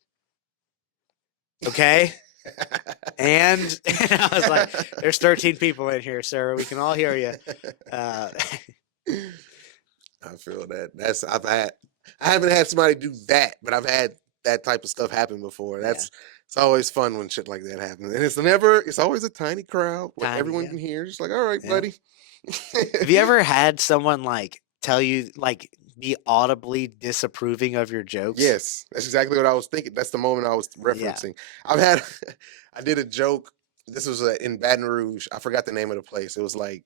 "Okay." And I was like, "There's 13 people in here, sir. We can all hear you." Uh, I feel that. I haven't had somebody do that, but I've had that type of stuff happen before. yeah, It's always fun when shit like that happens. And it's always a tiny crowd where tiny. everyone Yeah, can hear. Just like, all right, yeah. buddy. Have you ever had someone like tell you like be audibly disapproving of your jokes? Yes, that's exactly what I was thinking. That's the moment I was Yeah. referencing. I've had, I did a joke. This was in Baton Rouge. I forgot the name of the place. It was like,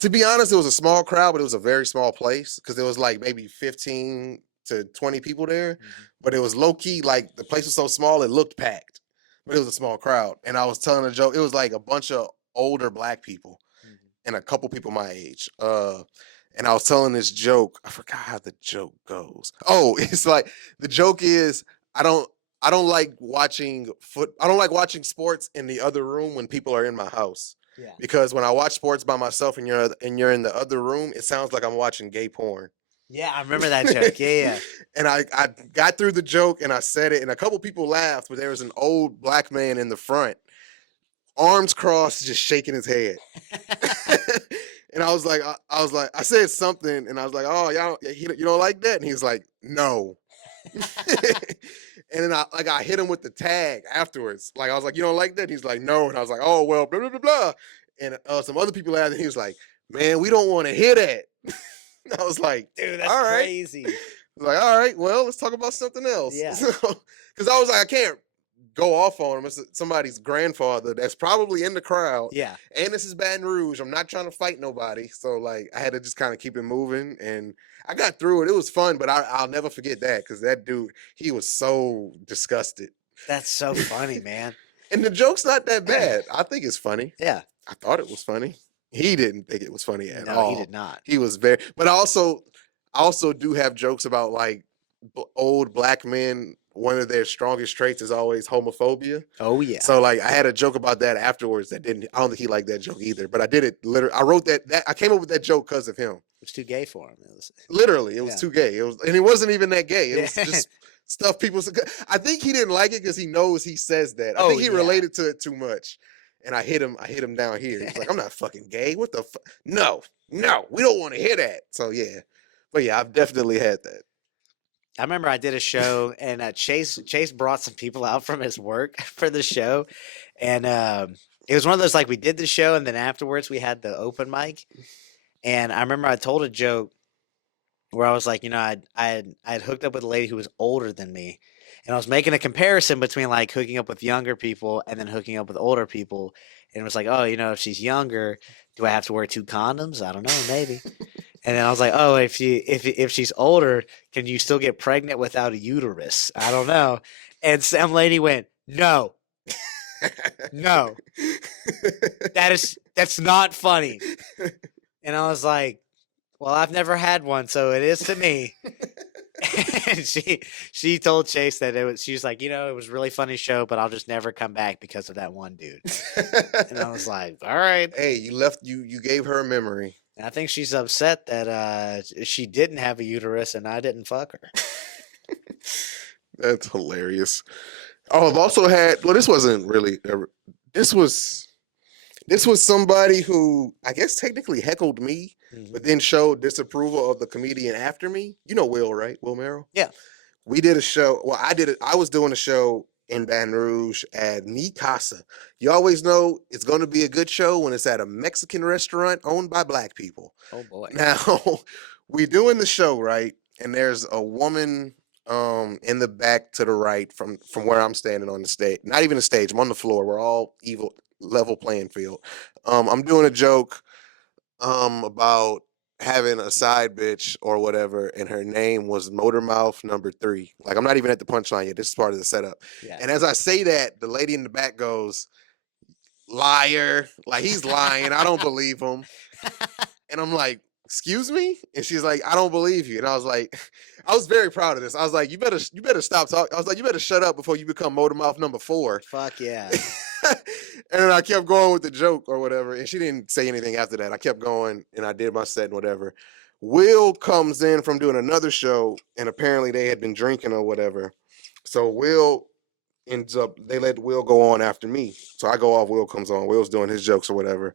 to be honest, it was a small crowd, but it was a very small place because there was like maybe 15 to 20 people there. Mhm, But it was low key, like the place was so small, it looked packed, but it was a small crowd. And I was telling a joke. It was like a bunch of older black people mhm. and a couple people my age. And I was telling this joke. I forgot how the joke goes. Oh, it's like the joke is I don't I don't like watching I don't like watching sports in the other room when people are in my house. Yeah. Because when I watch sports by myself and you're in the other room, it sounds like I'm watching gay porn. Yeah, I remember that joke. Yeah, yeah. And I got through the joke and I said it, and a couple people laughed, but there was an old black man in the front, arms crossed, just shaking his head. And I was like, I said something, and I was like, "Oh, you don't like that?" And he was like, "No." And then I hit him with the tag afterwards. Like, I was like, "You don't like that?" And he's like, "No." And I was like, "Oh well, blah blah blah blah." And some other people laughed, and he was like, "Man, we don't want to hear that." And I was like, Dude, that's "All right." crazy. I was like, "All right, well, let's talk about something else." Yeah. So, because I was like, I can't go off on him. It's somebody's grandfather that's probably in the crowd, Yeah. and this is Baton Rouge. I'm not trying to fight nobody, so like I had to just kind of keep it moving, and I got through it. It was fun, but I'll never forget that because that dude, he was so disgusted, That's so funny, man. and the joke's not that bad. I think it's funny. Yeah. I thought it was funny. He didn't think it was funny at No, he did all. not. He was very, but I also do have jokes about like old black men. One of their strongest traits is always homophobia. Oh yeah. So like I had a joke about that afterwards that didn't. I don't think he liked that joke either. But I did it literally. I wrote that I came up with that joke because of him. It was too gay for him. It was, Literally, it was yeah. too gay. It was, and it wasn't even that gay. It was Yeah. just stuff people. I think he didn't like it because he knows he says that. I Oh think he yeah. related to it too much. And I hit him. I hit him down here. He's like, "I'm not fucking gay. What the? No, no, we don't want to hear that." So yeah, but yeah, I've definitely had that. I remember I did a show and Chase brought some people out from his work for the show, and it was one of those like we did the show and then afterwards we had the open mic, and I remember I told a joke where I was like, I had hooked up with a lady who was older than me, and I was making a comparison between like hooking up with younger people and then hooking up with older people, and it was like, oh, if she's younger, do I have to wear two condoms? I don't know, maybe. And then I was like, "Oh, if she's older, can you still get pregnant without a uterus? I don't know." And some lady went, "No, no, that's not funny." And I was like, "Well, I've never had one, so it is to me." And she told Chase that she was like, it was a really funny show, but I'll just never come back because of that one dude. And I was like, "All right." Hey, you gave her a memory. And I think she's upset that she didn't have a uterus and I didn't fuck her. That's hilarious. Oh, I've also had. Well, this wasn't really. This was somebody who I guess technically heckled me, Mhm. but then showed disapproval of the comedian after me. You know Will, right? Will Merrill. Yeah. We did a show. Well, I did it. I was doing a show in Baton Rouge at Mi Casa. You always know it's going to be a good show when it's at a Mexican restaurant owned by black people. Oh boy. Now, we doing the show, right? And there's a woman in the back to the right from where I'm standing on the stage. Not even the stage. I'm on the floor. We're all evil level playing field. I'm doing a joke about having a side bitch or whatever, and her name was Motormouth number 3. Like I'm not even at the punchline yet. This is part of the setup. Yeah. And as I say that, the lady in the back goes, "Liar! Like he's lying. I don't believe him." And I'm like, "Excuse me?" And she's like, "I don't believe you." And I was like, I was very proud of this. I was like, you better stop talking. I was like, "You better shut up before you become Motormouth number 4." Fuck yeah. And then I kept going with the joke or whatever. And she didn't say anything after that. I kept going and I did my set and whatever. Will comes in from doing another show, and apparently they had been drinking or whatever. So Will ends up, they let Will go on after me. So I go off, Will comes on. Will's doing his jokes or whatever.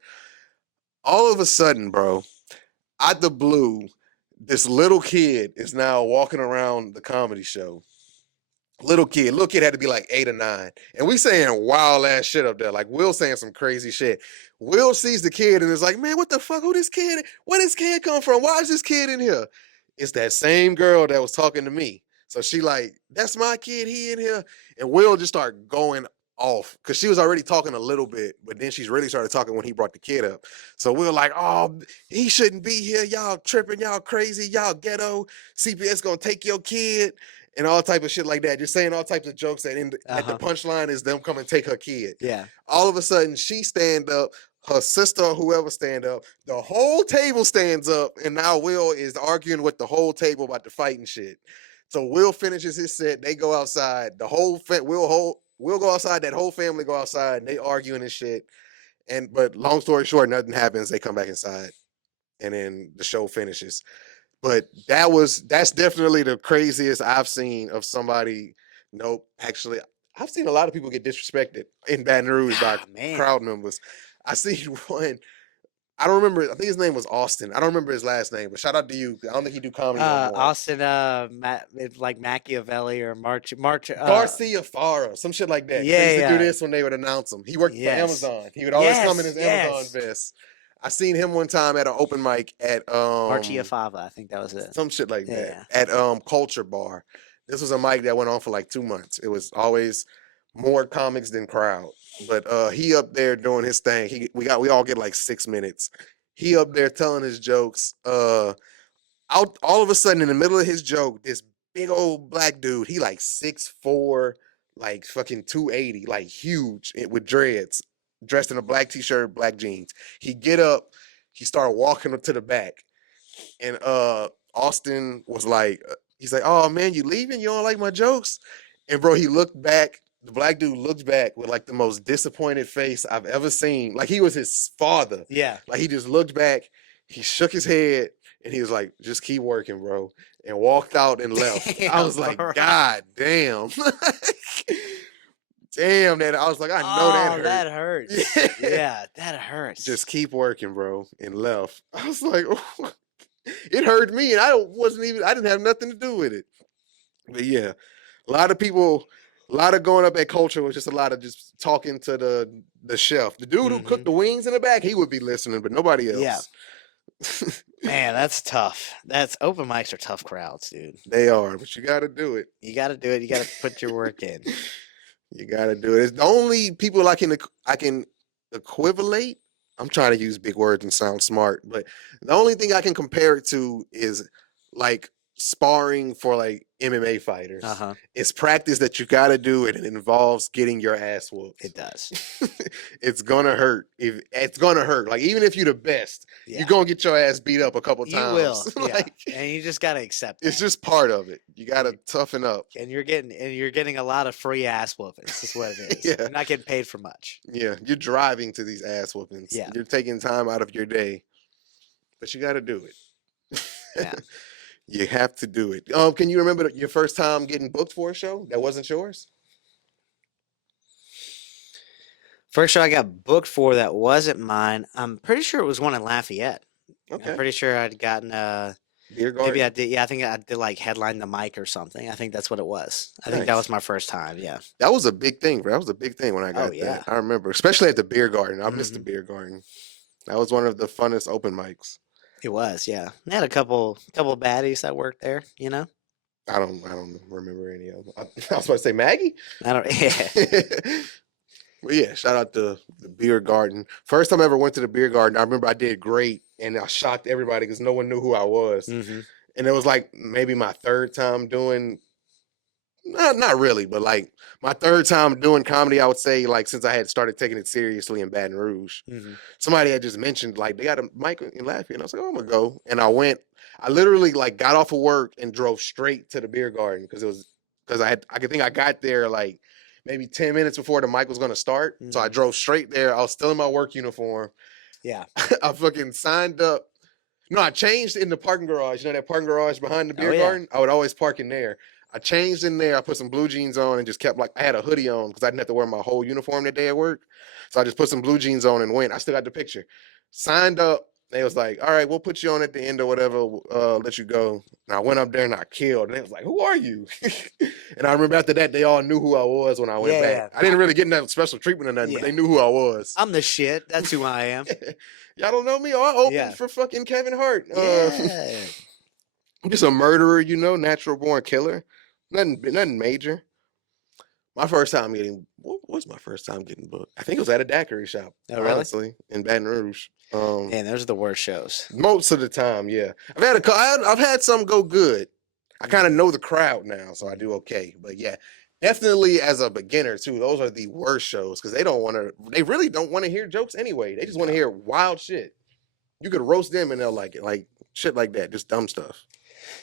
All of a sudden, bro, out the blue, this little kid is now walking around the comedy show. Little kid had to be like 8 or 9, and we saying wild ass shit up there. Like Will saying some crazy shit. Will sees the kid and is like, "Man, what the fuck? Who this kid? Where this kid come from? Why is this kid in here?" It's that same girl that was talking to me. So she like, "That's my kid. He in here." And Will just start going off because she was already talking a little bit, but then she's really started talking when he brought the kid up. So Will like, "Oh, he shouldn't be here. Y'all tripping. Y'all crazy. Y'all ghetto. CPS gonna take your kid." And all type of shit like that. Just saying all types of jokes that at the punchline is them come and take her kid. Yeah. All of a sudden, she stand up, her sister or whoever stand up, the whole table stands up, and now Will is arguing with the whole table about the fight and shit. So Will finishes his set, they go outside, the whole Will go outside, that whole family go outside, and they arguing and shit. But long story short, nothing happens, they come back inside, and then the show finishes. But that's definitely the craziest I've seen of somebody. Nope, actually, I've seen a lot of people get disrespected in Baton Rouge by Man. crowd members. I seen one. I don't remember. I think his name was Austin. I don't remember his last name, but shout out to you. I don't think he do comedy no more. Austin, like Machiavelli or March. Garcia Farah, some shit like that. Yeah, They used to do yeah. this when they would announce him. He worked for Yes. Amazon. He would always come in his Yes, Amazon vest. I seen him one time at an open mic at Marchia Fava, I think that was it. some shit like Yeah. that at Culture Bar. This was a mic that went on for like 2 months. It was always more comics than crowd. But he up there doing his thing. We all get like 6 minutes. He up there telling his jokes. All of a sudden in the middle of his joke, this big old black dude, he like 6'4", like fucking 280, like huge with dreads, dressed in a black t-shirt, black jeans. He get up, he started walking up to the back, and Austin was like, he's like, "Oh man, you leaving? You don't like my jokes?" And bro, he looked back. The black dude looked back with like the most disappointed face I've ever seen. Like he was his father. Yeah. Like he just looked back, he shook his head, and he was like, "Just keep working, bro," and walked out and left. I was like, bro. "God damn." Damn, that I was like, I know that hurt. That hurts. Yeah, that hurts. Just keep working, bro, and left. I was like, oh. It hurt me, and I didn't have nothing to do with it. But yeah, a lot of people, a lot of going up at Culture was just a lot of just talking to the chef. The dude who cooked the wings in the back, he would be listening, but nobody else. Yeah. Man, that's tough. Open mics are tough crowds, dude. They are, but you got to do it. You got to do it. You got to put your work in. You got to do it. It's the only people I can equivalate. I'm trying to use big words and sound smart, but the only thing I can compare it to is like sparring for like MMA fighters. It's practice that you got to do, and it involves getting your ass whooped. It does. It's gonna hurt. It's gonna hurt. Like even if you're the best, you're gonna get your ass beat up a couple times. You will. Like, and you just gotta accept. It's just part of it. You gotta toughen up. And you're getting a lot of free ass whoopings. Is what it is. Yeah. You're not getting paid for much. Yeah, you're driving to these ass whoopings. Yeah. You're taking time out of your day, but you got to do it. Yeah. You have to do it. Can you remember your first time getting booked for a show that wasn't yours? First show I got booked for that wasn't mine. I'm pretty sure it was one in Lafayette. Okay. I'm pretty sure I'd gotten Beer garden? maybe I did. Yeah, I think I did like headline the mic or something. I think that's what it was. I think that was my first time. Yeah. That was a big thing. That was a big thing when I got there. I remember, especially at the beer garden. I missed the beer garden. That was one of the funnest open mics. It was, yeah. They had a couple baddies that worked there, you know? I don't remember any of them. I was about to say Maggie. I don't. Yeah. But yeah, shout out to the beer garden. First time I ever went to the beer garden, I remember I did great and I shocked everybody because no one knew who I was. Mm-hmm. And it was like maybe my third time doing, not really, but like my third time doing comedy, I would say, like since I had started taking it seriously in Baton Rouge. Mm-hmm. Somebody had just mentioned like they got a mic in Lafayette. And I was like, oh, I'm gonna go. And I went. I literally like got off of work and drove straight to the beer garden because I could think I got there like maybe 10 minutes before the mic was gonna start. So I Mm-hmm. drove straight there. I was still in my work uniform. Yeah. I fucking signed up. No, I changed in the parking garage. You know that parking garage behind the Oh beer yeah. garden? I would always park in there. I changed in there. I put some blue jeans on and just kept like I had a hoodie on because I didn't have to wear my whole uniform that day at work. So I just put some blue jeans on and went. I still got the picture. Signed up. They was like, all right, we'll put you on at the end or whatever, let you go. And I went up there and I killed. And they was like, who are you? And I remember after that, they all knew who I was when I went Yeah, back. yeah. I didn't really get that special treatment or nothing, but Yeah. they knew who I was. I'm the shit. That's who I am. Y'all don't know me? Oh, I opened Yeah. for fucking Kevin Hart. Yeah. I'm just a murderer, natural born killer. Nothing major. My first time getting what was my first time getting booked? I think it was at a daiquiri shop. Oh, really? Honestly, in Baton Rouge. Man, those are the worst shows. Most of the time, yeah. I've had some go good. I kind of know the crowd now, so I do okay. But yeah, definitely as a beginner too, those are the worst shows because they really don't want to hear jokes anyway. They just want to hear wild shit. You could roast them and they'll like it, like shit like that, just dumb stuff.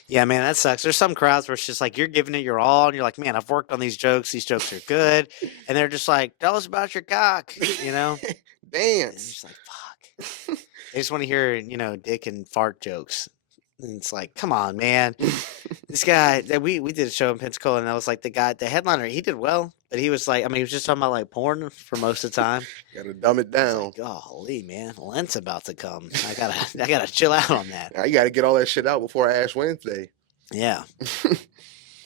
Yeah, man, that sucks. There's some crowds where it's just like you're giving it your all, and you're like, man, I've worked on these jokes. These jokes are good, and they're just like, tell us about your cock, And you're Dance. just like, fuck. They just want to hear, dick and fart jokes. And it's like, come on, man. This guy that we did a show in Pensacola, and I was like, the headliner, he did well, but he was like, I mean, he was just talking about like porn for most of the time. Gotta dumb it I was down. like, golly, man, Lent's about to come. I gotta chill out on that. Now you gotta get all that shit out before Ash Wednesday. Yeah.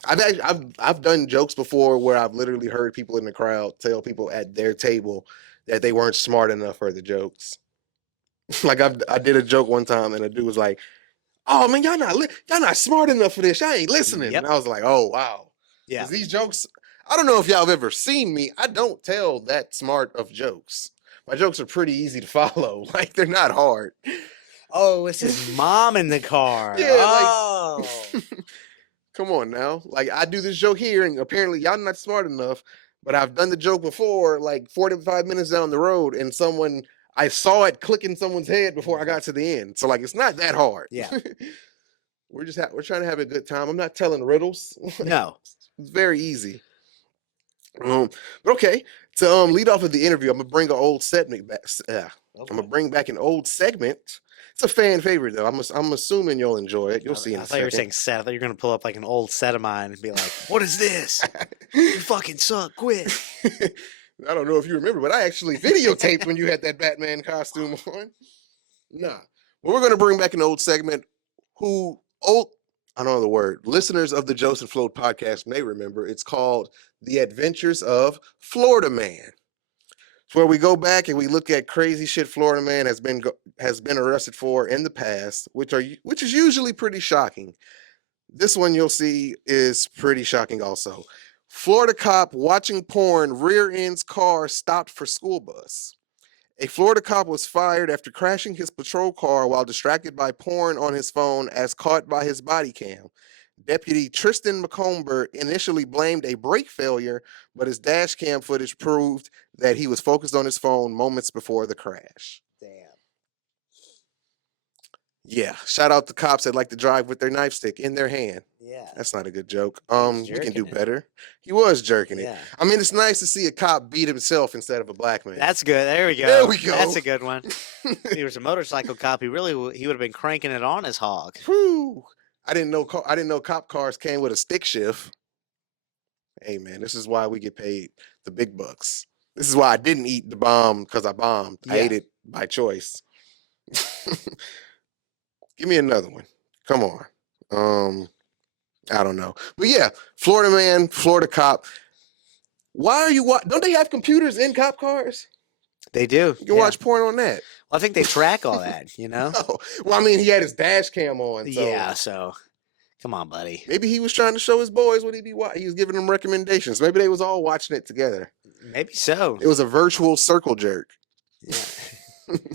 I've done jokes before where I've literally heard people in the crowd tell people at their table that they weren't smart enough for the jokes. Like I did a joke one time and a dude was like, "Oh man, y'all not smart enough for this. Y'all ain't listening." Yep. And I was like, "Oh wow." Yeah. 'Cause these jokes, I don't know if y'all have ever seen me. I don't tell that smart of jokes. My jokes are pretty easy to follow. Like they're not hard. Oh, it's his mom in the car. Yeah, Oh. Come on now. Like I do this joke here, and apparently y'all not smart enough. But I've done the joke before, like 45 minutes down the road, and I saw it click in someone's head before I got to the end. So like it's not that hard. Yeah. We're trying to have a good time. I'm not telling riddles. No. It's very easy. But okay, to lead off of the interview, I'm gonna bring an old segment back. I'm gonna bring back an old segment. It's a fan favorite though. I'm assuming you'll enjoy it. You'll see in I a thought you were second. saying set. I thought you were gonna pull up like an old set of mine and be like, "What is this? You fucking suck. Quit." I don't know if you remember, but I actually videotaped when you had that Batman costume on. Nah. Well, we're gonna bring back an old segment. I don't know the word. Listeners of the Joce and Float podcast may remember. It's called The Adventures of Florida Man. It's where we go back and we look at crazy shit Florida Man has been arrested for in the past, which is usually pretty shocking. This one you'll see is pretty shocking also. Florida cop watching porn rear ends car stopped for school bus. A Florida cop was fired after crashing his patrol car while distracted by porn on his phone as caught by his body cam. Deputy Tristan McComber initially blamed a brake failure, but his dash cam footage proved that he was focused on his phone moments before the crash. Damn. Yeah, shout out to cops that like to drive with their nightstick in their hand. Yeah. That's not a good joke. was We can do jerking it. better. He was jerking it. Yeah. I mean, it's nice to see a cop beat himself instead of a black man. That's good. There we go. There we go. That's a good one. If he was a motorcycle cop, he would have been cranking it on his hog. Whew. I didn't know cop cars came with a stick shift. Hey man, this is why we get paid the big bucks. This is why I didn't eat the bomb because I bombed. I Yeah. ate it by choice. Give me another one. Come on. I don't know. But yeah, Florida man, Florida cop. Why are you don't they have computers in cop cars? They do. You can watch porn on that. Well, I think they track all that, Oh, well, I mean, he had his dash cam on. So. Yeah, so Come on, buddy. Maybe he was trying to show his boys what he was giving them recommendations. Maybe they was all watching it together. Maybe so. It was a virtual circle jerk. Yeah.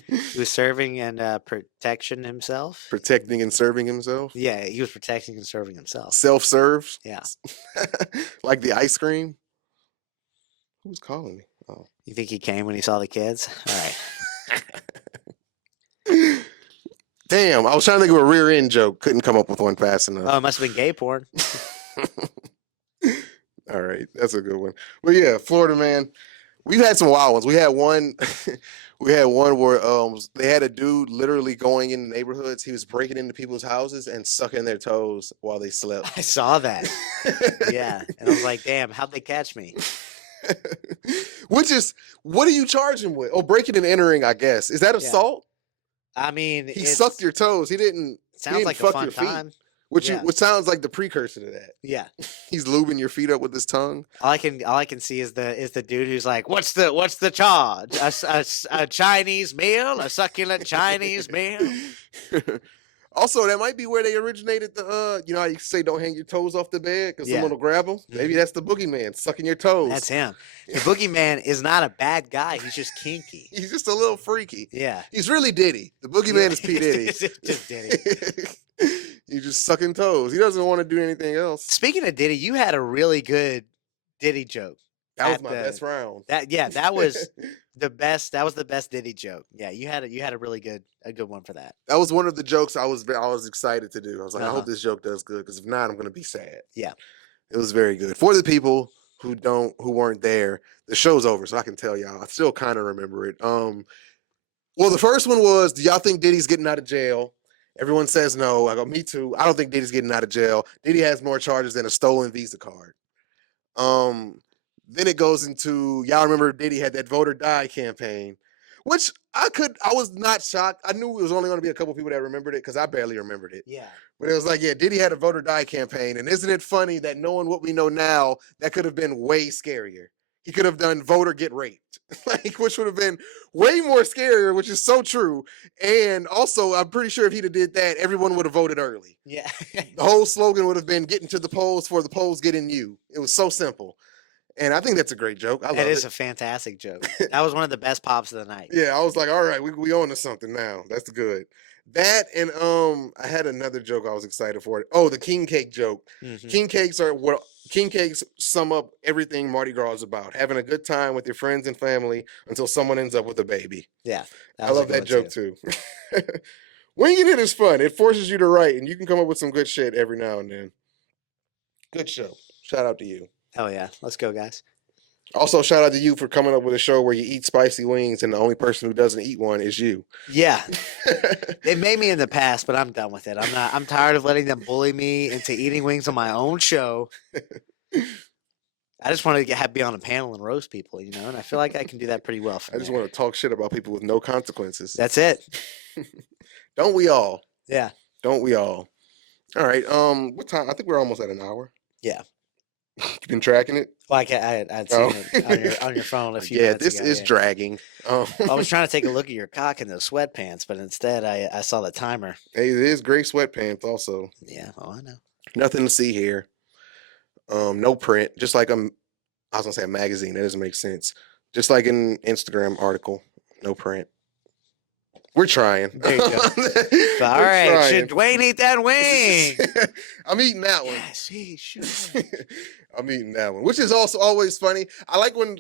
He was serving and protection himself. Protecting and serving himself. Yeah, he was protecting and serving himself. Self-serve. Yeah. Like the ice cream. Who's calling me? Oh. You think he came when he saw the kids? All right. Damn, I was trying to think of a rear end joke. Couldn't come up with one fast enough. Oh, it must have been gay porn. All right, that's a good one. But yeah, Florida, man. We've had some wild ones. We had one where they had a dude literally going in neighborhoods. He was breaking into people's houses and sucking their toes while they slept. I saw that. Yeah. And I was like, damn, how'd they catch me? Which is, what do you charge him with? Oh, breaking and entering, I guess. Is that assault? I mean, He sucked your toes. He didn't. Sounds like a fun time. Which sounds like the precursor to that. Yeah. He's lubing your feet up with his tongue. All I can see is the dude who's like, what's the charge? A Chinese meal, a succulent Chinese meal. Also, that might be where they originated the how you say don't hang your toes off the bed because someone will grab them. Maybe that's the boogeyman sucking your toes. That's him. The boogeyman is not a bad guy. He's just kinky. He's just a little freaky. Yeah. He's really Diddy. The boogeyman is P. Diddy. Just Diddy. He's just sucking toes. He doesn't want to do anything else. Speaking of Diddy, you had a really good Diddy joke. That was my best round. That was the best. That was the best Diddy joke. Yeah, you had a really good one for that. That was one of the jokes I was excited to do. I was like, I hope this joke does good because if not, I'm gonna be sad. Yeah, it was very good. For the people who weren't there, the show's over, so I can tell y'all. I still kind of remember it. Well, the first one was, do y'all think Diddy's getting out of jail? Everyone says no. I go, me too. I don't think Diddy's getting out of jail. Diddy has more charges than a stolen Visa card. Then it goes into, y'all remember Diddy had that vote or die campaign, which I was not shocked. I knew it was only going to be a couple people that remembered it because I barely remembered it. Yeah. But it was like, yeah, Diddy had a vote or die campaign. And isn't it funny that knowing what we know now, that could have been way scarier. He could have done vote or get raped, which would have been way more scarier, which is so true. And also, I'm pretty sure if he'd have did that, everyone would have voted early. Yeah. The whole slogan would have been getting to the polls for the polls getting you. It was so simple. And I think that's a great joke. I love it. That is a fantastic joke. That was one of the best pops of the night. Yeah, I was like, all right, we on to something now. That's good. That and I had another joke I was excited for. Oh, the king cake joke. Mm-hmm. King cakes sum up everything Mardi Gras is about. Having a good time with your friends and family until someone ends up with a baby. Yeah. I love that joke too. Winging it is fun. It forces you to write, and you can come up with some good shit every now and then. Good show. Shout out to you. Hell yeah. Let's go, guys. Also, shout out to you for coming up with a show where you eat spicy wings and the only person who doesn't eat one is you. Yeah. They made me in the past, but I'm done with it. I'm tired of letting them bully me into eating wings on my own show. I just want to be on a panel and roast people, and I feel like I can do that pretty well. I just want to talk shit about people with no consequences. That's it. Don't we all? Yeah. Don't we all? All right. What time? I think we're almost at an hour. Yeah. You been tracking it? Well, I'd seen it on your phone a few minutes ago. Yeah, this is dragging. I was trying to take a look at your cock in those sweatpants, but instead I saw the timer. Hey, it is gray sweatpants also. Yeah, I know. Nothing to see here. No print. Just like I was gonna say a magazine. That doesn't make sense. Just like an Instagram article. No print. We're trying. There you go. All right, should Dwayne eat that wing? I'm eating that one. Yes, he should. I'm eating that one, which is also always funny. I like when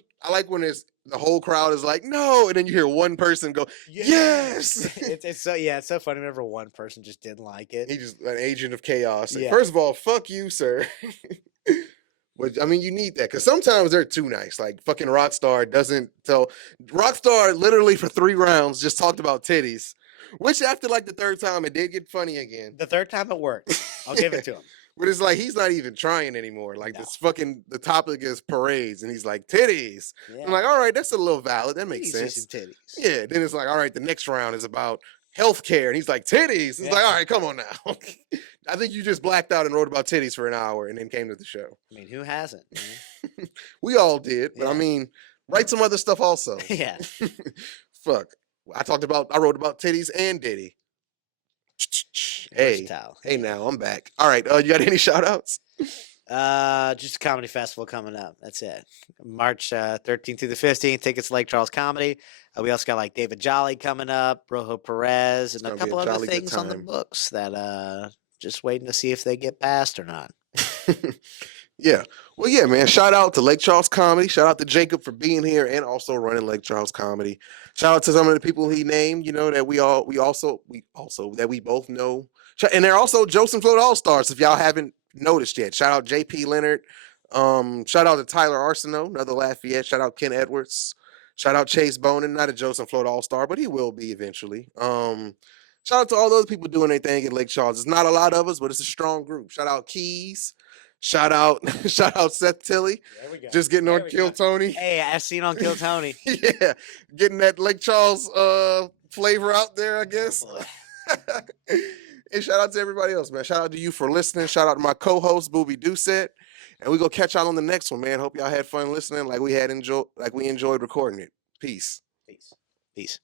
it's the whole crowd is like, no, and then you hear one person go, yes. It's so funny whenever one person just didn't like it. He's just an agent of chaos. Yeah. First of all, fuck you, sir. But I mean, you need that because sometimes they're too nice. Like fucking Rockstar doesn't tell. Rockstar literally for 3 rounds just talked about titties, which after like the 3rd time it did get funny again. The 3rd time it worked. I'll give it to him. But it's like he's not even trying anymore. Like the topic is parades, and he's like titties. Yeah. I'm like, all right, that's a little valid. That makes sense. Titties. Yeah. Then it's like, all right, the next round is about healthcare, and he's like titties. It's like, all right, come on now. I think you just blacked out and wrote about titties for an hour, and then came to the show. I mean, who hasn't? We all did, but I mean, write some other stuff also. Yeah. Fuck. I wrote about titties and Diddy. Hey, Versatile. hey, now I'm back. All right. You got any shout outs? Just a comedy festival coming up. That's it. March 13th through the 15th. Tickets to Lake Charles Comedy. We also got like David Jolly coming up, Rojo Perez, It's and a gonna be a couple other jolly good things on the time. books that just waiting to see if they get passed or not. Yeah. Well, yeah, man. Shout out to Lake Charles Comedy. Shout out to Jacob for being here and also running Lake Charles Comedy. Shout out to some of the people he named, that we also that we both know. And they're also Joce and Float All Stars, if y'all haven't noticed yet. Shout out JP Leonard. Shout out to Tyler Arsenault, another Lafayette. Shout out Ken Edwards. Shout out Chase Bonin, not a Joce and Float All Star, but he will be eventually. Shout out to all those people doing their thing at Lake Charles. It's not a lot of us, but it's a strong group. Shout out Keys. Shout out, shout out Seth Tilley. There we go. Just getting There on we Kill go. Tony. Hey, I've seen on Kill Tony. Yeah, getting that Lake Charles flavor out there, I guess. boy. And shout out to everybody else, man. Shout out to you for listening. Shout out to my co-host Booby Doucette. And we gonna catch y'all on the next one, man. Hope y'all had fun listening, like we enjoyed recording it. Peace. Peace. Peace.